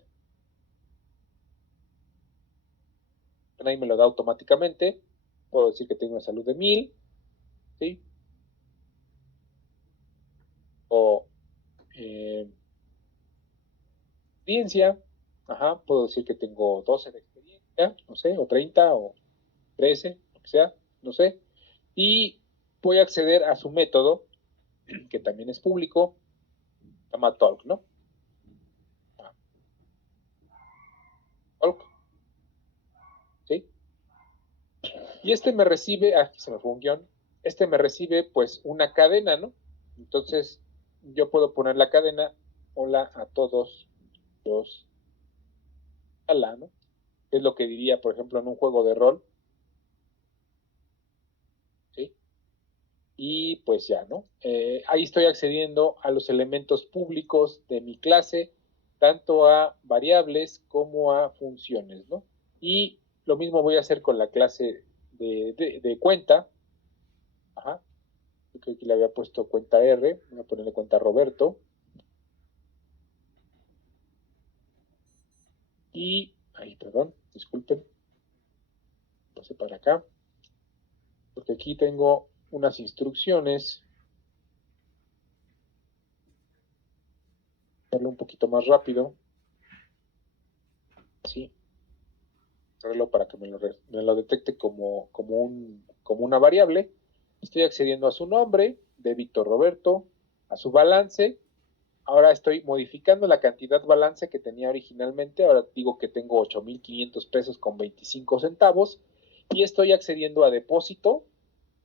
Ahí me lo da automáticamente. Puedo decir que tengo una salud de 1000, ¿sí? O experiencia, ajá, puedo decir que tengo 12 de experiencia, no sé, o 30 o 13, lo que sea, no sé. Y voy a acceder a su método, que también es público, se llama talk, ¿no? Talk, ¿sí? Y este me recibe, aquí se me fue un guión, este me recibe pues una cadena, ¿no? Entonces yo puedo poner la cadena, hola a todos los ala, ¿no? Es lo que diría, por ejemplo, en un juego de rol, ¿sí? Y pues ya, ¿no? Ahí estoy accediendo a los elementos públicos de mi clase, tanto a variables como a funciones, ¿no? Y lo mismo voy a hacer con la clase de cuenta. Ajá. Yo creo que le había puesto cuenta R, voy a ponerle cuenta Roberto. Y, ay, perdón, disculpen, pasé para acá, porque aquí tengo unas instrucciones. Hacerlo un poquito más rápido. Sí. Hacerlo para que me lo detecte como una variable. Estoy accediendo a su nombre, de Víctor Roberto, a su balance. Ahora estoy modificando la cantidad balance que tenía originalmente. Ahora digo que tengo 8,500 pesos con 25 centavos. Y estoy accediendo a depósito,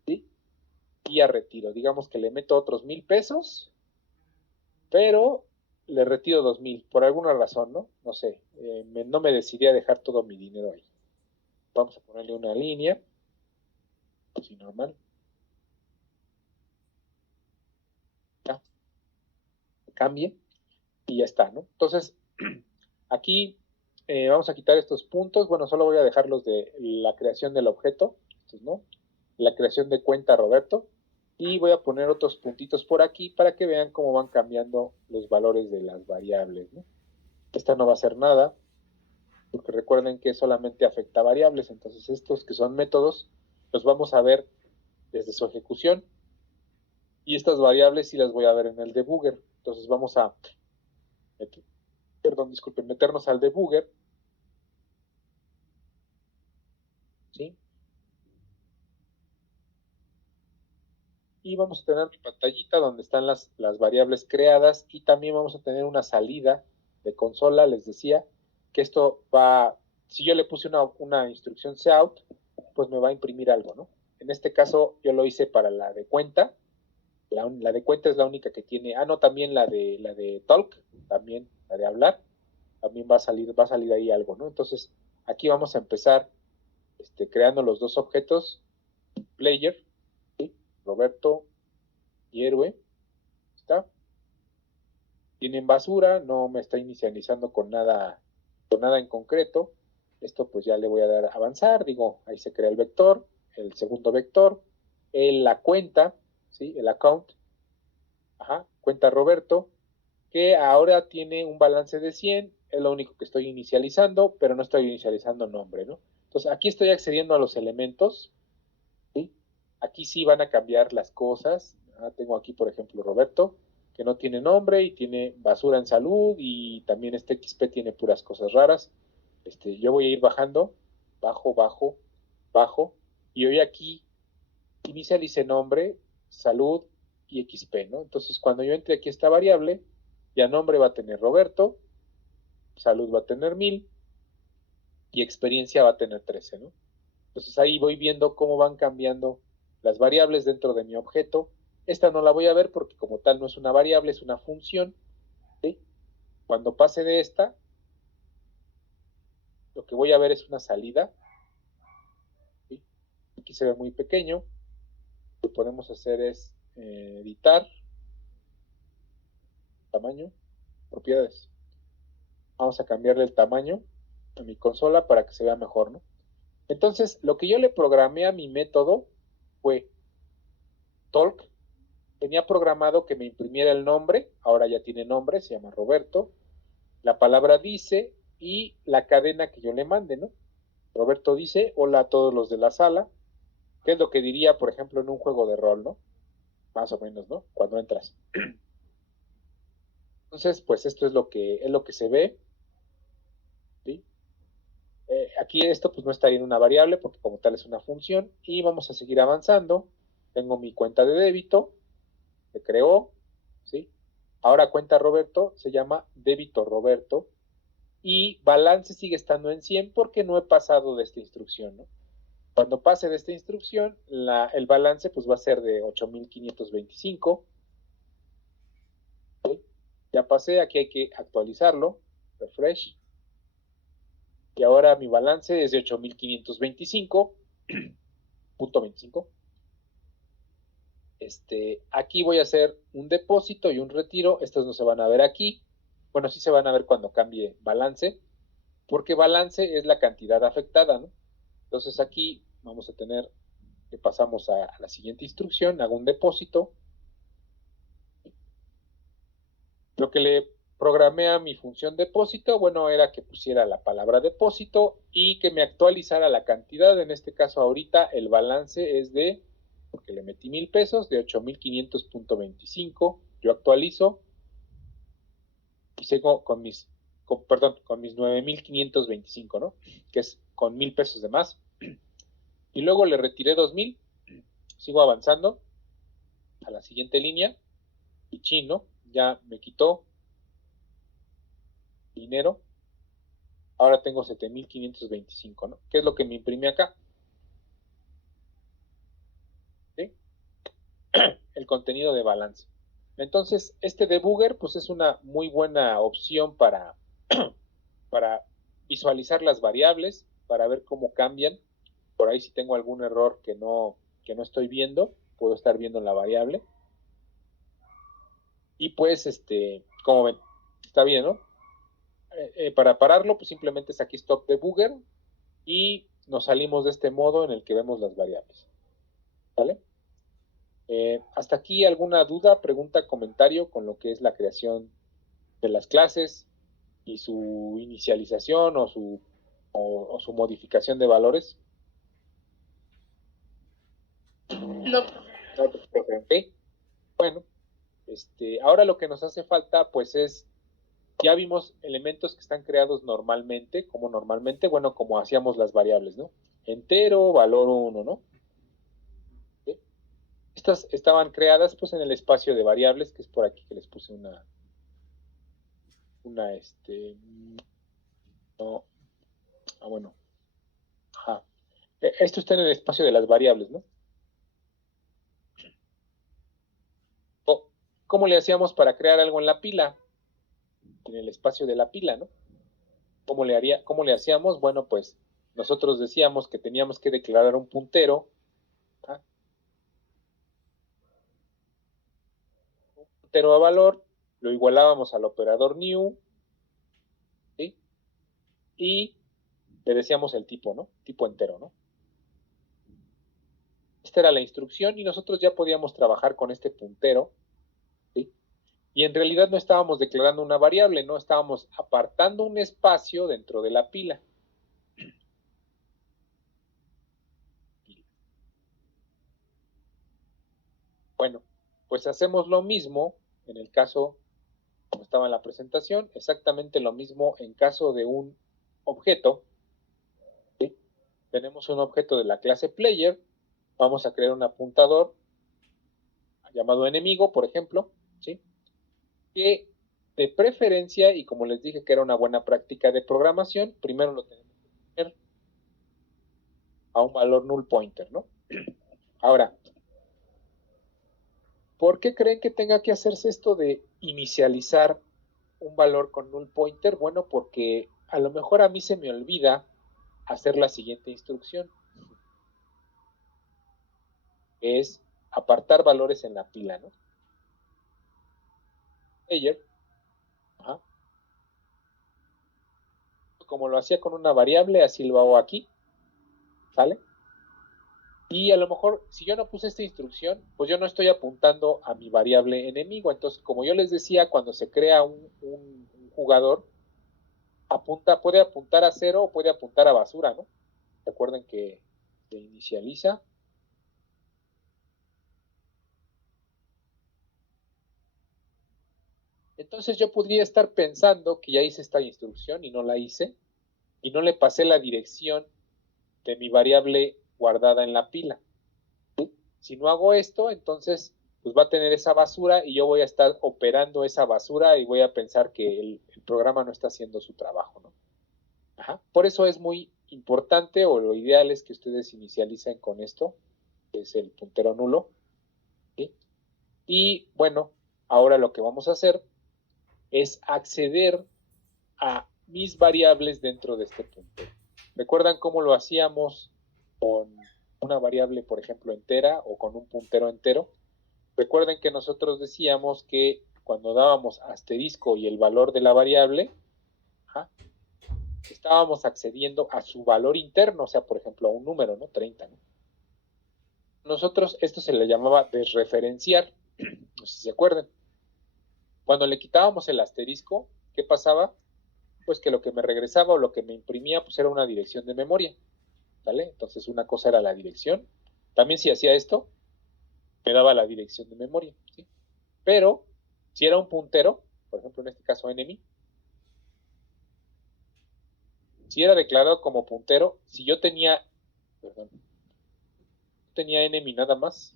¿sí? Y a retiro. Digamos que le meto otros 1,000 pesos, pero le retiro 2,000 por alguna razón, ¿no? No sé, no me decidí a dejar todo mi dinero ahí. Vamos a ponerle una línea, así normal. Ya, cambie y ya está, ¿no? Entonces, aquí vamos a quitar estos puntos. Bueno, solo voy a dejar los de la creación del objeto, estos, ¿no? La creación de cuenta Roberto. Y voy a poner otros puntitos por aquí para que vean cómo van cambiando los valores de las variables, ¿no? Esta no va a hacer nada, porque recuerden que solamente afecta a variables. Entonces estos que son métodos los vamos a ver desde su ejecución, y estas variables sí las voy a ver en el debugger. Entonces vamos a meternos al debugger, ¿sí? Y vamos a tener mi pantallita donde están las variables creadas, y también vamos a tener una salida de consola. Les decía que esto va, si yo le puse una instrucción cout, pues me va a imprimir algo, ¿no? En este caso yo lo hice para la de cuenta. La de cuenta es la única que tiene, no, también la de talk, también la de hablar, también va a salir ahí algo, ¿no? Entonces, aquí vamos a empezar creando los dos objetos, player, ¿sí? Roberto y héroe, ¿está? Tienen basura, no me está inicializando con nada en concreto. Esto pues ya le voy a dar a avanzar, digo, ahí se crea el vector, el segundo vector, la cuenta, ¿sí? El account, cuenta Roberto, que ahora tiene un balance de 100, es lo único que estoy inicializando, pero no estoy inicializando nombre, ¿no? Entonces, aquí estoy accediendo a los elementos, ¿sí? Aquí sí van a cambiar las cosas. Tengo aquí, por ejemplo, Roberto, que no tiene nombre y tiene basura en salud, y también este XP tiene puras cosas raras. Yo voy a ir bajando, bajo, bajo, bajo, y hoy aquí inicialice nombre, salud y XP, ¿no? Entonces, cuando yo entre aquí esta variable, ya nombre va a tener Roberto, salud va a tener 1000 y experiencia va a tener 13, ¿no? Entonces ahí voy viendo cómo van cambiando las variables dentro de mi objeto. Esta no la voy a ver porque como tal no es una variable, es una función, ¿sí? Cuando pase de esta, lo que voy a ver es una salida, ¿sí? Aquí se ve muy pequeño. Lo que podemos hacer es editar, tamaño, propiedades. Vamos a cambiarle el tamaño a mi consola para que se vea mejor, ¿no? Entonces, lo que yo le programé a mi método fue talk. Tenía programado que me imprimiera el nombre, ahora ya tiene nombre, se llama Roberto, la palabra dice y la cadena que yo le mande, ¿no? Roberto dice, hola a todos los de la sala, que es lo que diría, por ejemplo, en un juego de rol, ¿no? Más o menos, ¿no? Cuando entras. Entonces, pues esto es lo que se ve, ¿sí? Aquí esto pues no estaría en una variable porque como tal es una función, y vamos a seguir avanzando. Tengo mi cuenta de débito, se creó, ¿sí? Ahora cuenta Roberto, se llama débito Roberto, y balance sigue estando en 100 porque no he pasado de esta instrucción, ¿no? Cuando pase de esta instrucción, el balance pues va a ser de 8525, ¿sí? Ya pasé, aquí hay que actualizarlo, refresh, y ahora mi balance es de 8525.25. Aquí voy a hacer un depósito y un retiro. Estos no se van a ver aquí. Bueno, sí se van a ver cuando cambie balance, porque balance es la cantidad afectada, ¿no? Entonces aquí vamos a tener que pasamos a la siguiente instrucción, hago un depósito. Lo que le programé a mi función depósito, bueno, era que pusiera la palabra depósito y que me actualizara la cantidad. En este caso ahorita el balance es de, porque le metí 1000 pesos, de 8500.25. Yo actualizo y sigo con mis 9525, ¿no? Que es con 1000 pesos de más. Y luego le retiré 2000, sigo avanzando a la siguiente línea y chino, ya me quitó dinero. Ahora tengo 7525, ¿no? ¿Qué es lo que me imprime acá? ¿Sí? El contenido de balance. Entonces, este debugger, pues es una muy buena opción para visualizar las variables, para ver cómo cambian. Por ahí si tengo algún error que no estoy viendo, puedo estar viendo la variable. Y pues, como ven, está bien, ¿no? Para pararlo, pues simplemente es aquí stop debugger y nos salimos de este modo en el que vemos las variables. ¿Vale? Hasta aquí, ¿alguna duda, pregunta, comentario con lo que es la creación de las clases y su inicialización o su modificación de valores? No, ¿Okay? Bueno, ahora lo que nos hace falta pues es, ya vimos elementos que están creados normalmente, bueno, como hacíamos las variables, ¿no? Entero, valor 1, ¿no? ¿Sí? Estas estaban creadas pues en el espacio de variables, que es por aquí que les puse no, bueno, ajá. Esto está en el espacio de las variables, ¿no? ¿Cómo le hacíamos para crear algo en la pila? En el espacio de la pila, ¿no? ¿Cómo le hacíamos? Bueno, pues nosotros decíamos que teníamos que declarar un puntero, ¿ah? Un puntero a valor, lo igualábamos al operador new, ¿sí? Y le decíamos el tipo, ¿no? Tipo entero, ¿no? Esta era la instrucción y nosotros ya podíamos trabajar con este puntero, ¿sí? Y en realidad no estábamos declarando una variable, no estábamos apartando un espacio dentro de la pila. Bueno, pues hacemos lo mismo en el caso, como estaba en la presentación, exactamente lo mismo en caso de un objeto. ¿Sí? Tenemos un objeto de la clase player, vamos a crear un apuntador llamado enemigo, por ejemplo, ¿sí? Que de preferencia, y como les dije que era una buena práctica de programación, primero lo tenemos que poner a un valor null pointer, ¿no? Ahora, ¿por qué creen que tenga que hacerse esto de inicializar un valor con null pointer? Bueno, porque a lo mejor a mí se me olvida hacer la siguiente instrucción, que es apartar valores en la pila, ¿no? Player, ajá, como lo hacía con una variable, así lo hago aquí, ¿sale? Y a lo mejor, si yo no puse esta instrucción, pues yo no estoy apuntando a mi variable enemigo. Entonces, como yo les decía, cuando se crea un jugador, puede apuntar a 0 o puede apuntar a basura, ¿no? Recuerden que se inicializa. Entonces yo podría estar pensando que ya hice esta instrucción y no la hice, y no le pasé la dirección de mi variable guardada en la pila. ¿Sí? Si no hago esto, entonces pues va a tener esa basura y yo voy a estar operando esa basura y voy a pensar que el programa no está haciendo su trabajo, ¿no? Ajá. Por eso es muy importante, o lo ideal es que ustedes inicialicen con esto, que es el puntero nulo, ¿sí? Y bueno, ahora lo que vamos a hacer es acceder a mis variables dentro de este puntero. ¿Recuerdan cómo lo hacíamos con una variable, por ejemplo, entera o con un puntero entero? Recuerden que nosotros decíamos que cuando dábamos asterisco y el valor de la variable, ajá, estábamos accediendo a su valor interno, o sea, por ejemplo, a un número, ¿no? 30, ¿no? Nosotros esto se le llamaba desreferenciar, no sé si se acuerdan. Cuando le quitábamos el asterisco, ¿qué pasaba? Pues que lo que me regresaba o lo que me imprimía, pues era una dirección de memoria, ¿vale? Entonces una cosa era la dirección. También si hacía esto, me daba la dirección de memoria, ¿sí? Pero si era un puntero, por ejemplo en este caso enemy, si era declarado como puntero, si yo tenía, perdón, tenía enemy nada más,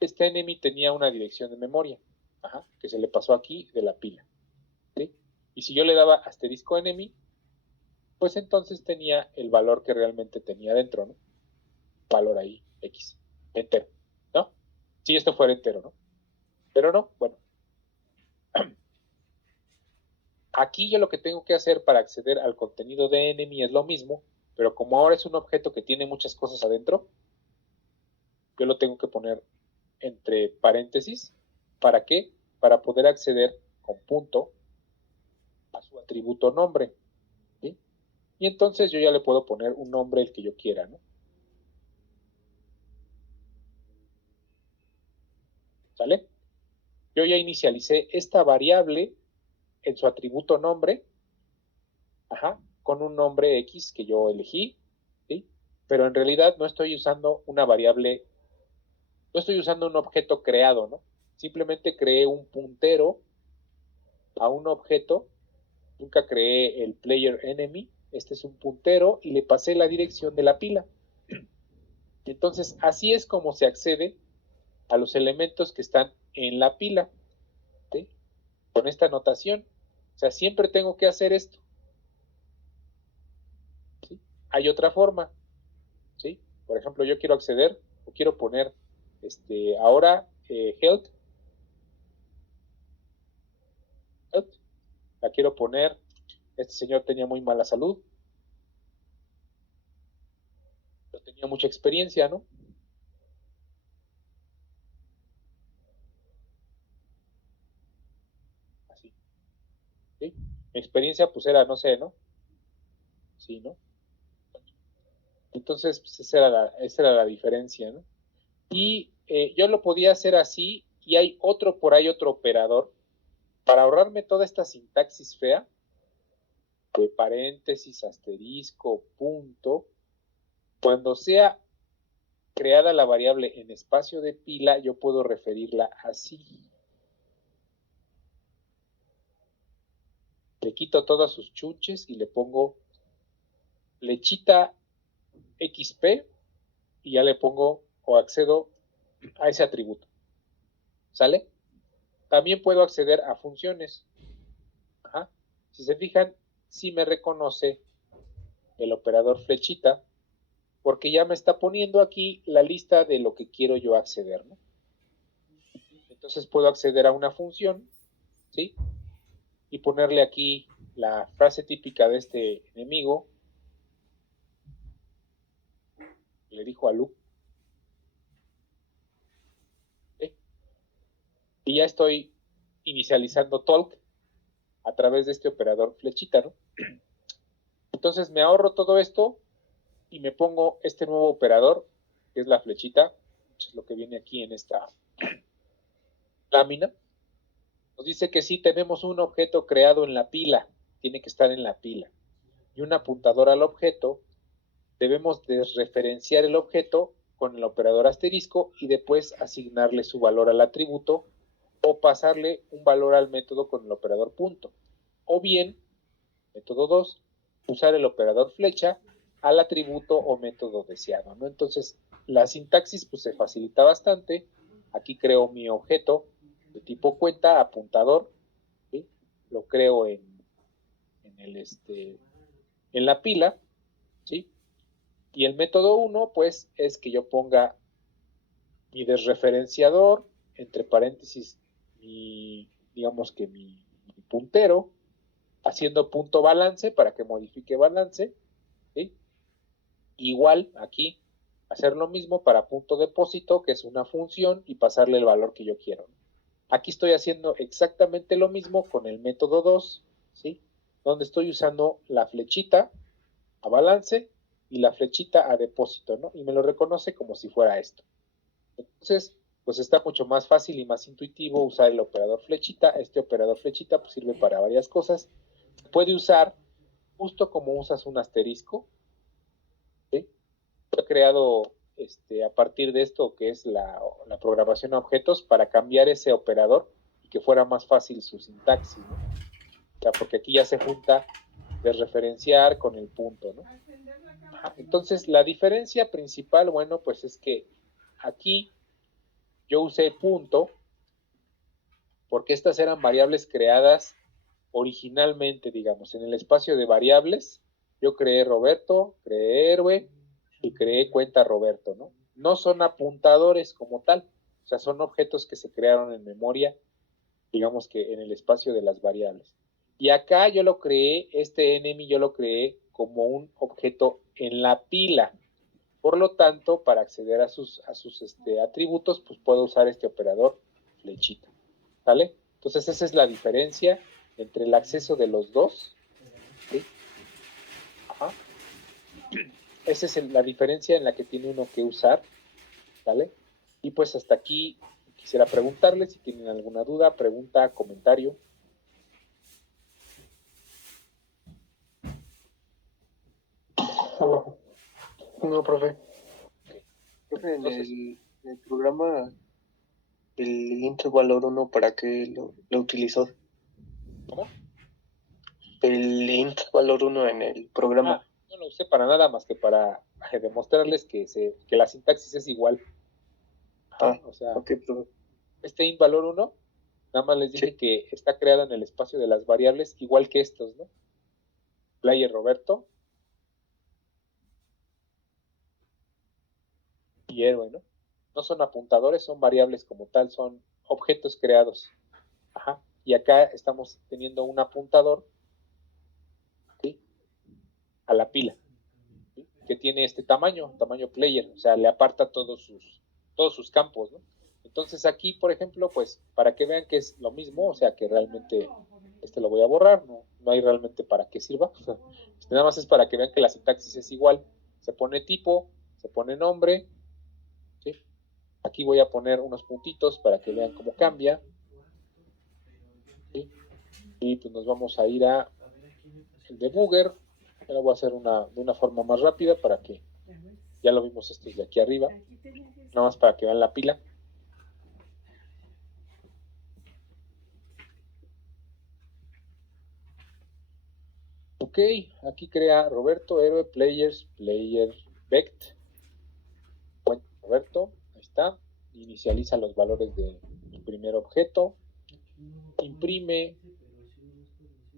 este enemy tenía una dirección de memoria, ajá, que se le pasó aquí de la pila, ¿sí? Y si yo le daba asterisco enemy, pues entonces tenía el valor que realmente tenía dentro, ¿no? Valor ahí, X, entero, ¿no? Si esto fuera entero, ¿no? Pero no, bueno. Aquí yo lo que tengo que hacer para acceder al contenido de enemy es lo mismo, pero como ahora es un objeto que tiene muchas cosas adentro, yo lo tengo que poner entre paréntesis. ¿Para qué? Para poder acceder con punto a su atributo nombre, ¿sí? Y entonces yo ya le puedo poner un nombre el que yo quiera, ¿no? ¿Sale? Yo ya inicialicé esta variable en su atributo nombre, ajá, con un nombre X que yo elegí, ¿sí? Pero en realidad no estoy usando una variable, no estoy usando un objeto creado, ¿no? Simplemente creé un puntero a un objeto, nunca creé el player enemy, este es un puntero y le pasé la dirección de la pila. Entonces, así es como se accede a los elementos que están en la pila, ¿sí? Con esta notación. O sea, siempre tengo que hacer esto, ¿sí? Hay otra forma, ¿sí? Por ejemplo, yo quiero acceder o quiero poner ahora health, la quiero poner, este señor tenía muy mala salud, pero tenía mucha experiencia, ¿no? Así, ¿sí? Mi experiencia pues era, no sé, ¿no? Sí, ¿no? Entonces, pues esa era la diferencia, ¿no? Y yo lo podía hacer así y hay por ahí otro operador para ahorrarme toda esta sintaxis fea de paréntesis, asterisco, punto. Cuando sea creada la variable en espacio de pila, yo puedo referirla así. Le quito todas sus chuches y le pongo flechita XP y ya le pongo o accedo a ese atributo. ¿Sale? También puedo acceder a funciones. Ajá. Si se fijan, sí me reconoce el operador flechita porque ya me está poniendo aquí la lista de lo que quiero yo acceder, ¿no? Entonces puedo acceder a una función, ¿sí? Y ponerle aquí la frase típica de este enemigo. Le dijo a Lu. ¿Sí? Y ya estoy inicializando talk a través de este operador flechita, ¿no? Entonces me ahorro todo esto y me pongo este nuevo operador, que es la flechita, que es lo que viene aquí en esta lámina. Nos dice que sí tenemos un objeto creado en la pila, tiene que estar en la pila, y un apuntador al objeto. Debemos desreferenciar el objeto con el operador asterisco y después asignarle su valor al atributo o pasarle un valor al método con el operador punto. O bien, método 2, usar el operador flecha al atributo o método deseado, ¿no? Entonces, la sintaxis pues se facilita bastante. Aquí creo mi objeto de tipo cuenta, apuntador, ¿sí? Lo creo en la pila, ¿sí? Y el método 1, pues, es que yo ponga mi desreferenciador, entre paréntesis, digamos que mi puntero, haciendo punto balance para que modifique balance, ¿sí? Igual aquí, hacer lo mismo para punto depósito, que es una función, y pasarle el valor que yo quiero. Aquí estoy haciendo exactamente lo mismo con el método 2, ¿sí? Donde estoy usando la flechita a balance y la flechita a depósito, ¿no? Y me lo reconoce como si fuera esto. Entonces, pues está mucho más fácil y más intuitivo usar el operador flechita. Este operador flechita pues sirve para varias cosas. Se puede usar justo como usas un asterisco, ¿sí? He creado a partir de esto que es la programación a objetos para cambiar ese operador y que fuera más fácil su sintaxis, ¿no? O sea, porque aquí ya se junta desreferenciar con el punto, ¿no? Entonces, la diferencia principal, bueno, pues es que aquí yo usé punto porque estas eran variables creadas originalmente, digamos, en el espacio de variables. Yo creé Roberto, creé héroe y creé cuenta Roberto, ¿no? No son apuntadores como tal, o sea, son objetos que se crearon en memoria, digamos que en el espacio de las variables. Y acá yo lo creé, este enemy yo lo creé como un objeto en la pila. Por lo tanto, para acceder a sus atributos, pues puedo usar este operador flechita. ¿Vale? Entonces esa es la diferencia entre el acceso de los dos. ¿Sí? Ajá. Esa es la diferencia en la que tiene uno que usar. ¿Vale? Y pues hasta aquí quisiera preguntarles si tienen alguna duda, pregunta, comentario. No, profe. Profe, Entonces, en el programa, el int valor 1, ¿para qué lo utilizó? ¿cómo? El int valor 1 en el programa. No lo usé para nada más que para demostrarles que la sintaxis es igual. O sea, ok, profe. este int valor 1, nada más les dije que está creado en el espacio de las variables, igual que estos, ¿no? Player Roberto y héroe, ¿no? No son apuntadores, son variables como tal, son objetos creados. Ajá. Y acá estamos teniendo un apuntador, ¿sí? A la pila, ¿sí? Que tiene este tamaño player, o sea, le aparta todos sus campos, ¿no? Entonces aquí, por ejemplo, pues para que vean que es lo mismo, o sea, que realmente lo voy a borrar, no hay realmente para qué sirva. Nada más es para que vean que la sintaxis es igual. Se pone tipo, se pone nombre, ¿sí? Aquí voy a poner unos puntitos para que vean cómo cambia. ¿Sí? Y pues nos vamos a ir a el debugger. Yo lo voy a hacer de una forma más rápida para que ya lo vimos estos de aquí arriba. Nada más para que vean la pila. Ok, aquí crea Roberto, héroe, players, player, vect. Bueno, Roberto, ahí está. Inicializa los valores del primer objeto. Imprime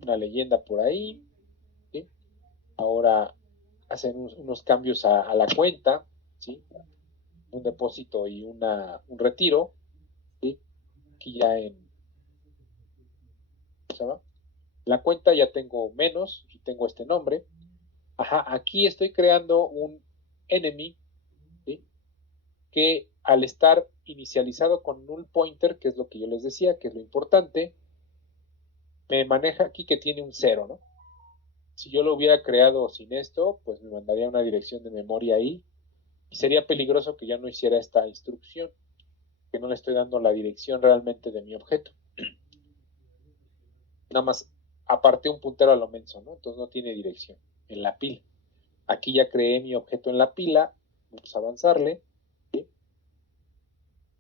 una leyenda por ahí. ¿Sí? Ahora hacen unos cambios a la cuenta. ¿Sí? Un depósito y un retiro. ¿Sí? Aquí ya ¿cómo se llama? La cuenta ya tengo menos y tengo este nombre. Ajá, aquí estoy creando un enemy, ¿sí? Que al estar inicializado con null pointer, que es lo que yo les decía, que es lo importante, me maneja aquí que tiene un 0, ¿no? Si yo lo hubiera creado sin esto, pues me mandaría una dirección de memoria ahí y sería peligroso que yo no hiciera esta instrucción, que no le estoy dando la dirección realmente de mi objeto. Nada más aparté un puntero a lo menso, ¿no? Entonces no tiene dirección en la pila. Aquí ya creé mi objeto en la pila, vamos a avanzarle, ¿sí?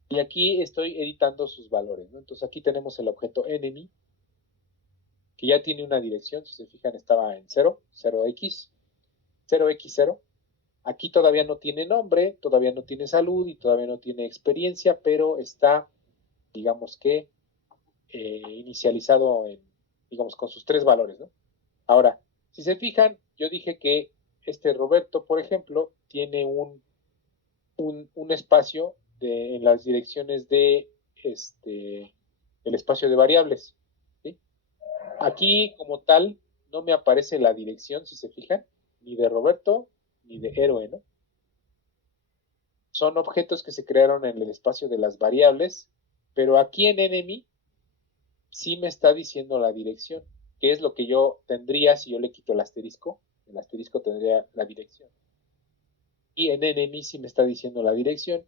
Y aquí estoy editando sus valores, ¿no? Entonces aquí tenemos el objeto enemy, que ya tiene una dirección, si se fijan estaba en 0, 0x, 0x0. Aquí todavía no tiene nombre, todavía no tiene salud y todavía no tiene experiencia, pero está, digamos que, inicializado digamos, con sus 3 valores, ¿no? Ahora, si se fijan, yo dije que este Roberto, por ejemplo, tiene un espacio en las direcciones de el espacio de variables. ¿Sí? Aquí, como tal, no me aparece la dirección, si se fijan, ni de Roberto ni de héroe, ¿no? Son objetos que se crearon en el espacio de las variables, pero aquí en enemy sí me está diciendo la dirección, que es lo que yo tendría si yo le quito el asterisco. El asterisco tendría la dirección. Y en enemy sí me está diciendo la dirección.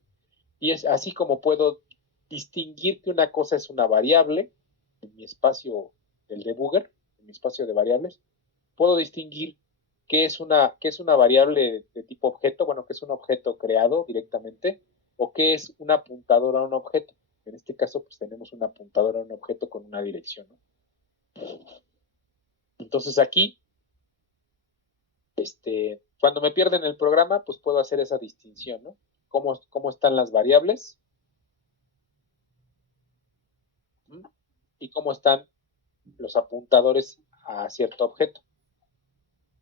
Y es así como puedo distinguir que una cosa es una variable en mi espacio del debugger, en mi espacio de variables. Puedo distinguir qué es una variable de tipo objeto, bueno, que es un objeto creado directamente, o qué es un apuntador a un objeto. En este caso, pues tenemos un apuntador a un objeto con una dirección, ¿no? Entonces aquí, cuando me pierden el programa, pues puedo hacer esa distinción, ¿no? Cómo están las variables y cómo están los apuntadores a cierto objeto.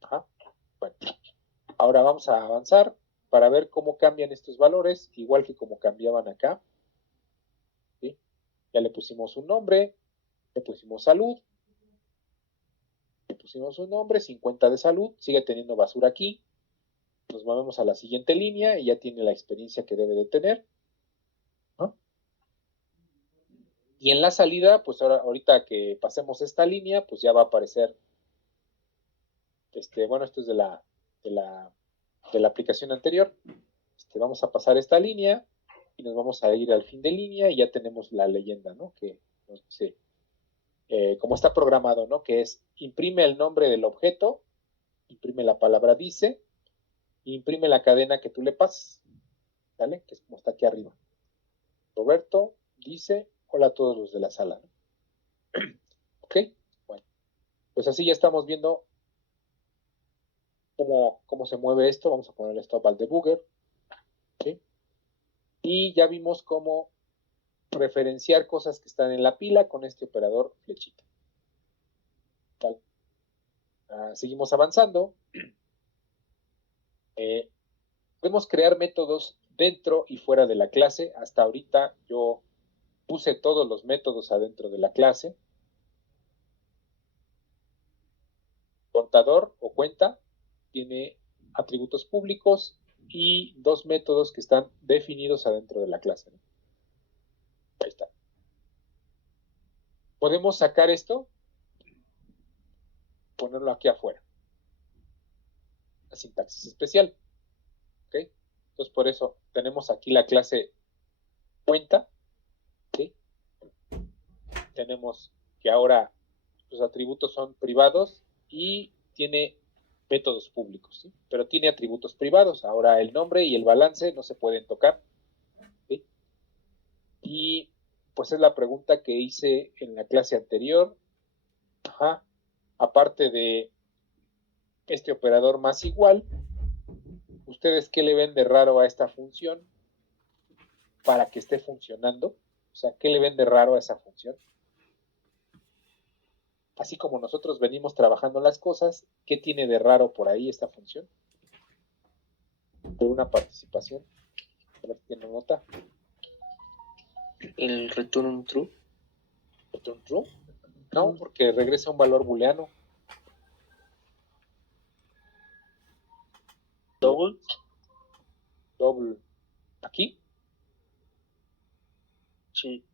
Ajá. Bueno, ahora vamos a avanzar para ver cómo cambian estos valores, igual que como cambiaban acá. ¿Sí? Ya le pusimos un nombre, le pusimos salud, le pusimos un nombre, 50 de salud, sigue teniendo basura aquí. Nos movemos a la siguiente línea y ya tiene la experiencia que debe de tener. ¿No? Y en la salida, pues ahorita que pasemos esta línea, pues ya va a aparecer, bueno, esto es de la aplicación anterior. Vamos a pasar esta línea y nos vamos a ir al fin de línea y ya tenemos la leyenda, ¿no? Que nos dice, como está programado, ¿no? Que es, imprime el nombre del objeto, imprime la palabra dice, y imprime la cadena que tú le pases, ¿vale? Que es como está aquí arriba. Roberto dice, hola a todos los de la sala, ¿no? ¿Ok? Bueno, pues así ya estamos viendo cómo se mueve esto. Vamos a ponerle stop al debugger, ¿sí? Y ya vimos cómo referenciar cosas que están en la pila con este operador flechita. ¿Vale? Seguimos avanzando. Podemos crear métodos dentro y fuera de la clase. Hasta ahorita yo puse todos los métodos adentro de la clase. Contador o cuenta tiene atributos públicos y 2 métodos que están definidos adentro de la clase, ¿no? Ahí está. Podemos sacar esto, ponerlo aquí afuera. La sintaxis especial. ¿Ok? Entonces por eso tenemos aquí la clase cuenta, ¿sí? Tenemos que ahora los atributos son privados y tiene métodos públicos, ¿sí? Pero tiene atributos privados. Ahora el nombre y el balance no se pueden tocar, ¿sí? Y pues es la pregunta que hice en la clase anterior. Ajá. Aparte de este operador más igual, ¿ustedes qué le ven de raro a esta función para que esté funcionando? O sea, ¿qué le ven de raro a esa función? Así como nosotros venimos trabajando las cosas, ¿qué tiene de raro por ahí esta función? De una participación. A ver quién lo nota. El return true. ¿Return true? No, porque regresa un valor booleano. Double. Double. ¿Aquí? Sí.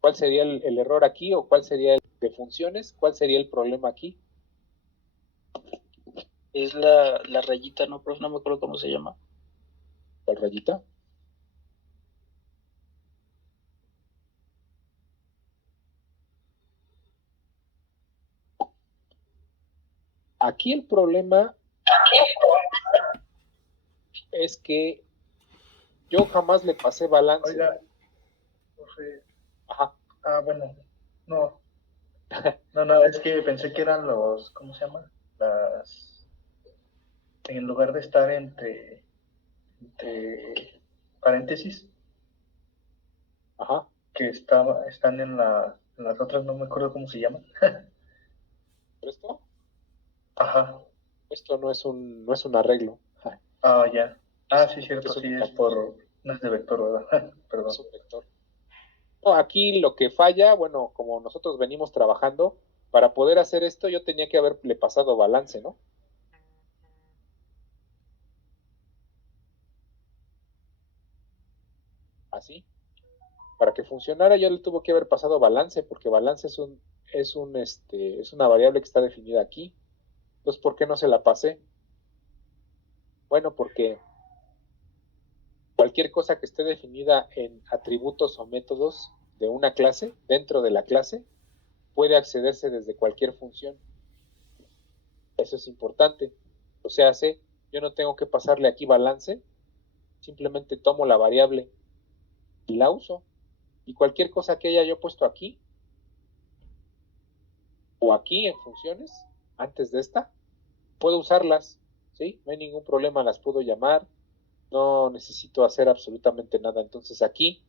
¿Cuál sería el error aquí o cuál sería el de funciones? ¿Cuál sería el problema aquí? Es la rayita, ¿no, profe? No me acuerdo cómo se llama. ¿Cuál rayita? Aquí el problema es que yo jamás le pasé balance. Oiga, profe. Ajá. Bueno, no. No, es que pensé que eran los, ¿cómo se llama? En lugar de estar entre paréntesis, Ajá. que están en las otras, no me acuerdo cómo se llaman. ¿Esto? Ajá. Esto no es un arreglo. Ya. Sí, cierto, sí, es no es de vector, ¿verdad? Perdón. Es un vector. No, aquí lo que falla, bueno, como nosotros venimos trabajando, para poder hacer esto yo tenía que haberle pasado balance, ¿no? Así. Para que funcionara yo le tuve que haber pasado balance, porque balance es una variable que está definida aquí. Entonces, ¿por qué no se la pasé? Bueno, porque cualquier cosa que esté definida en atributos o métodos de una clase, dentro de la clase, puede accederse desde cualquier función. Eso es importante. O sea, yo no tengo que pasarle aquí balance, simplemente tomo la variable y la uso. Y cualquier cosa que haya yo puesto aquí, o aquí en funciones, antes de esta, puedo usarlas, ¿sí? No hay ningún problema, las puedo llamar, no necesito hacer absolutamente nada. Entonces aquí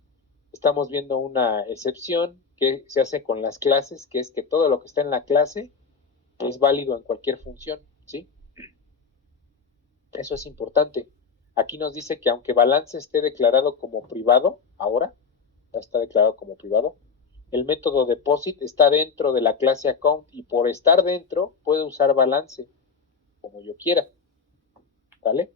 estamos viendo una excepción que se hace con las clases, que es que todo lo que está en la clase es válido en cualquier función, ¿sí? Eso es importante. Aquí nos dice que aunque balance esté declarado como privado, ahora está declarado como privado, el método deposit está dentro de la clase account y por estar dentro puede usar balance como yo quiera, ¿vale?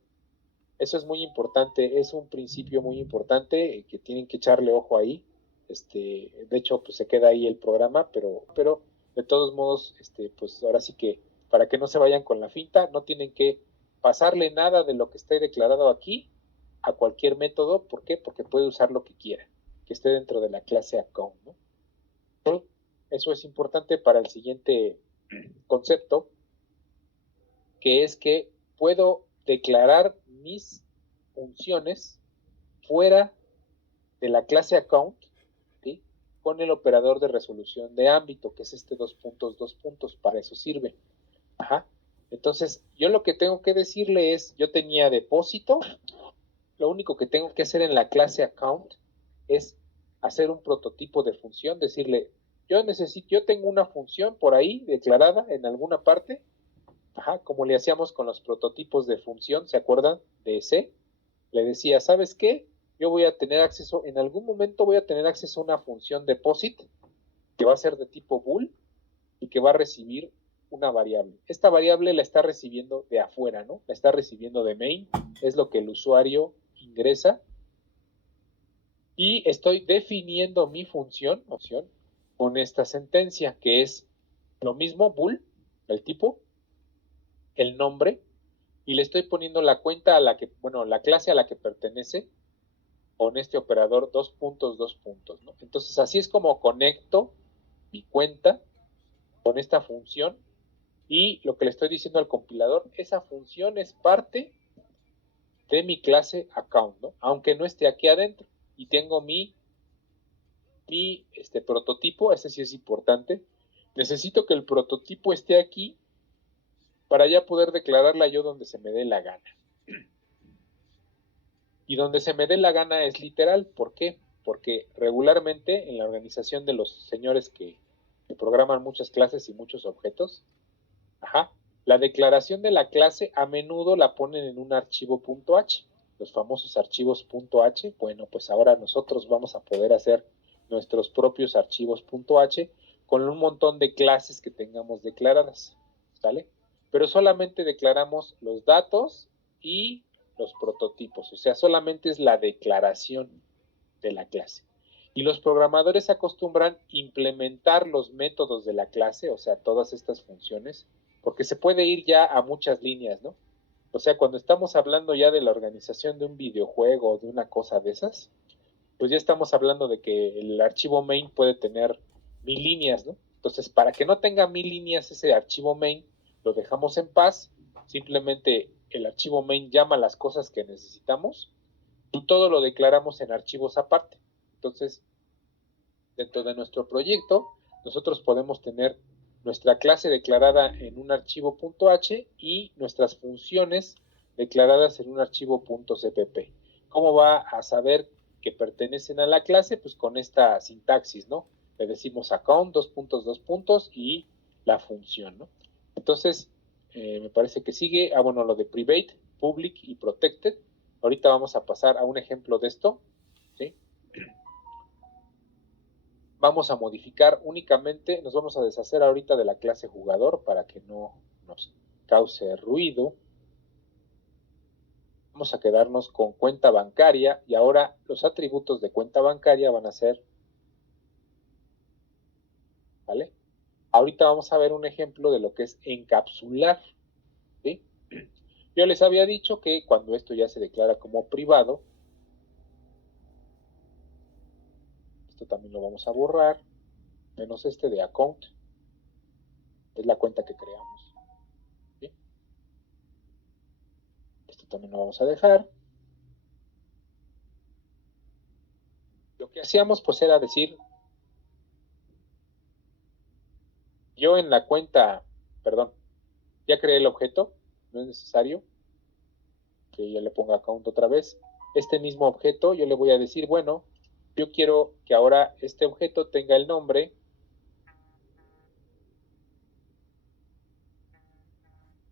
Eso es muy importante, es un principio muy importante que tienen que echarle ojo ahí. De hecho, pues se queda ahí el programa, pero de todos modos, pues ahora sí que para que no se vayan con la finta, no tienen que pasarle nada de lo que esté declarado aquí a cualquier método. ¿Por qué? Porque puede usar lo que quiera, que esté dentro de la clase account, ¿no? Eso es importante para el siguiente concepto, que es que puedo declarar mis funciones fuera de la clase account, ¿sí? Con el operador de resolución de ámbito, que es este 2 puntos, para eso sirve. Ajá. Entonces, yo lo que tengo que decirle es, yo tenía depósito, lo único que tengo que hacer en la clase account es hacer un prototipo de función, decirle, yo tengo una función por ahí declarada en alguna parte, ajá, como le hacíamos con los prototipos de función, ¿se acuerdan? De C. Le decía, ¿sabes qué? Yo voy a tener acceso, en algún momento voy a tener acceso a una función deposit que va a ser de tipo bool y que va a recibir una variable. Esta variable la está recibiendo de afuera, ¿no? La está recibiendo de main, es lo que el usuario ingresa. Y estoy definiendo mi función, opción, con esta sentencia, que es lo mismo, bool, el tipo, el nombre, y le estoy poniendo la cuenta a la que, bueno, la clase a la que pertenece, con este operador 2 puntos, 2 puntos, ¿no? Entonces así es como conecto mi cuenta con esta función y lo que le estoy diciendo al compilador, esa función es parte de mi clase account, ¿no? Aunque no esté aquí adentro y tengo mi prototipo, ese sí es importante. Necesito que el prototipo esté aquí para ya poder declararla yo donde se me dé la gana. Y donde se me dé la gana es literal. ¿Por qué? Porque regularmente en la organización de los señores que programan muchas clases y muchos objetos, la declaración de la clase a menudo la ponen en un archivo .h, los famosos archivos .h. Bueno, pues ahora nosotros vamos a poder hacer nuestros propios archivos .h con un montón de clases que tengamos declaradas, ¿sale? Pero solamente declaramos los datos y los prototipos, o sea, solamente es la declaración de la clase. Y los programadores acostumbran implementar los métodos de la clase, o sea, todas estas funciones, porque se puede ir ya a muchas líneas, ¿no? O sea, cuando estamos hablando ya de la organización de un videojuego o de una cosa de esas, pues ya estamos hablando de que el archivo main puede tener 1000 líneas, ¿no? Entonces, para que no tenga 1000 líneas ese archivo main, lo dejamos en paz, simplemente el archivo main llama las cosas que necesitamos y todo lo declaramos en archivos aparte. Entonces, dentro de nuestro proyecto, nosotros podemos tener nuestra clase declarada en un archivo .h y nuestras funciones declaradas en un archivo .cpp. ¿Cómo va a saber que pertenecen a la clase? Pues con esta sintaxis, ¿no? Le decimos account, 2 puntos, 2 puntos y la función, ¿no? Entonces, me parece que sigue, bueno, lo de private, public y protected. Ahorita vamos a pasar a un ejemplo de esto, ¿sí? Vamos a modificar únicamente, nos vamos a deshacer ahorita de la clase jugador para que no nos cause ruido. Vamos a quedarnos con cuenta bancaria y ahora los atributos de cuenta bancaria van a ser, ¿vale? Ahorita vamos a ver un ejemplo de lo que es encapsular, ¿sí? Yo les había dicho que cuando esto ya se declara como privado, esto también lo vamos a borrar, menos este de account, es la cuenta que creamos, ¿sí? Esto también lo vamos a dejar. Lo que hacíamos pues era decir, yo en la cuenta, perdón, ya creé el objeto, no es necesario que yo le ponga account otra vez. Este mismo objeto yo le voy a decir, bueno, yo quiero que ahora este objeto tenga el nombre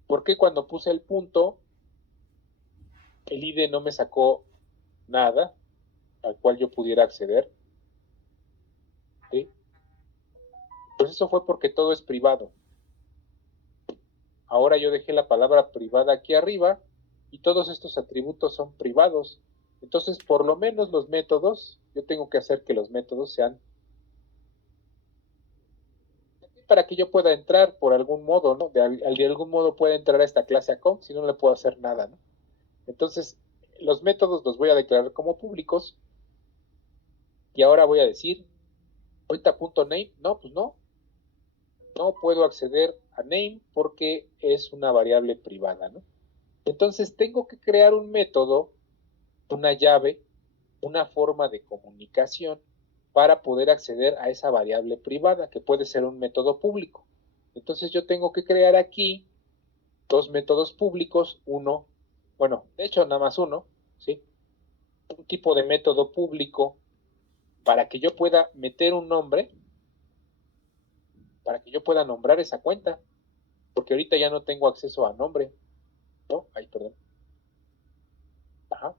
porque cuando puse el punto, el IDE no me sacó nada al cual yo pudiera acceder, ¿sí? Pues eso fue porque todo es privado. Ahora yo dejé la palabra privada aquí arriba y todos estos atributos son privados. Entonces, por lo menos los métodos, yo tengo que hacer que los métodos sean para que yo pueda entrar por algún modo, ¿no? De algún modo pueda entrar a esta clase account, si no le puedo hacer nada, ¿no? Entonces, los métodos los voy a declarar como públicos y ahora voy a decir, ahorita.name, no, pues no puedo acceder a name porque es una variable privada, ¿no? Entonces tengo que crear un método, una llave, una forma de comunicación para poder acceder a esa variable privada, que puede ser un método público. Entonces yo tengo que crear aquí dos métodos públicos, uno, bueno, de hecho nada más uno, ¿sí? Un tipo de método público para que yo pueda meter un nombre, para que yo pueda nombrar esa cuenta, porque ahorita ya no tengo acceso a nombre, ¿no? Ay, perdón. Ajá.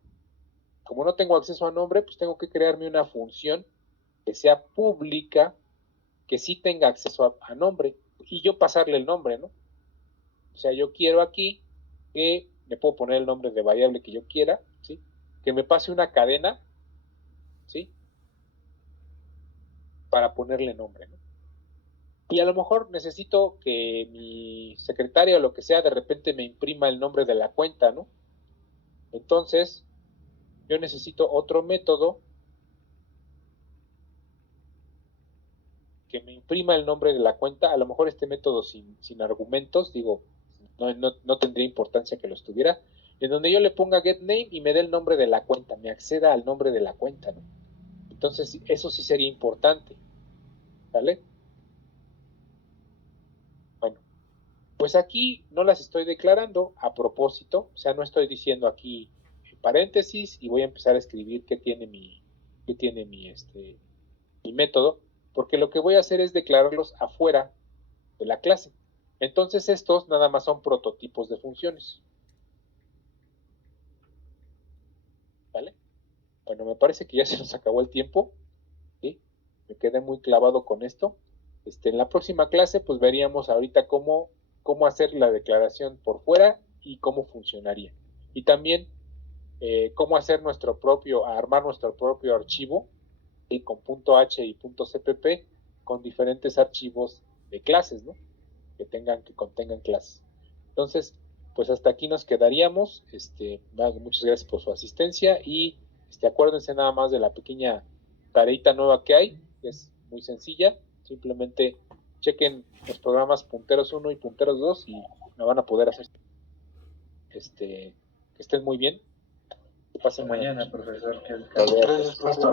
Como no tengo acceso a nombre, pues tengo que crearme una función que sea pública, que sí tenga acceso a nombre, y yo pasarle el nombre, ¿no? O sea, yo quiero aquí que me puedo poner el nombre de variable que yo quiera, ¿sí? Que me pase una cadena, ¿sí? Para ponerle nombre, ¿no? Y a lo mejor necesito que mi secretaria o lo que sea de repente me imprima el nombre de la cuenta, ¿no? Entonces, yo necesito otro método que me imprima el nombre de la cuenta. A lo mejor este método sin argumentos, digo, no tendría importancia que lo estuviera, en donde yo le ponga getName y me dé el nombre de la cuenta, me acceda al nombre de la cuenta, ¿no? Entonces, eso sí sería importante, ¿vale? Bueno, pues aquí no las estoy declarando a propósito, o sea, no estoy diciendo aquí paréntesis y voy a empezar a escribir qué tiene mi método, porque lo que voy a hacer es declararlos afuera de la clase. Entonces estos nada más son prototipos de funciones. ¿Vale? Bueno, me parece que ya se nos acabó el tiempo, ¿sí? Me quedé muy clavado con esto. En la próxima clase pues veríamos ahorita cómo hacer la declaración por fuera y cómo funcionaría. Y también cómo hacer armar nuestro propio archivo, ¿sí? Con .h y .cpp, con diferentes archivos de clases, ¿no? Que contengan clases. Entonces, pues hasta aquí nos quedaríamos. Muchas gracias por su asistencia y acuérdense nada más de la pequeña tareita nueva que hay, que es muy sencilla. Simplemente chequen los programas punteros 1 y punteros 2 y me van a poder hacer. Que estén muy bien. Que pasen Mañana, profesor. Gracias, profesor.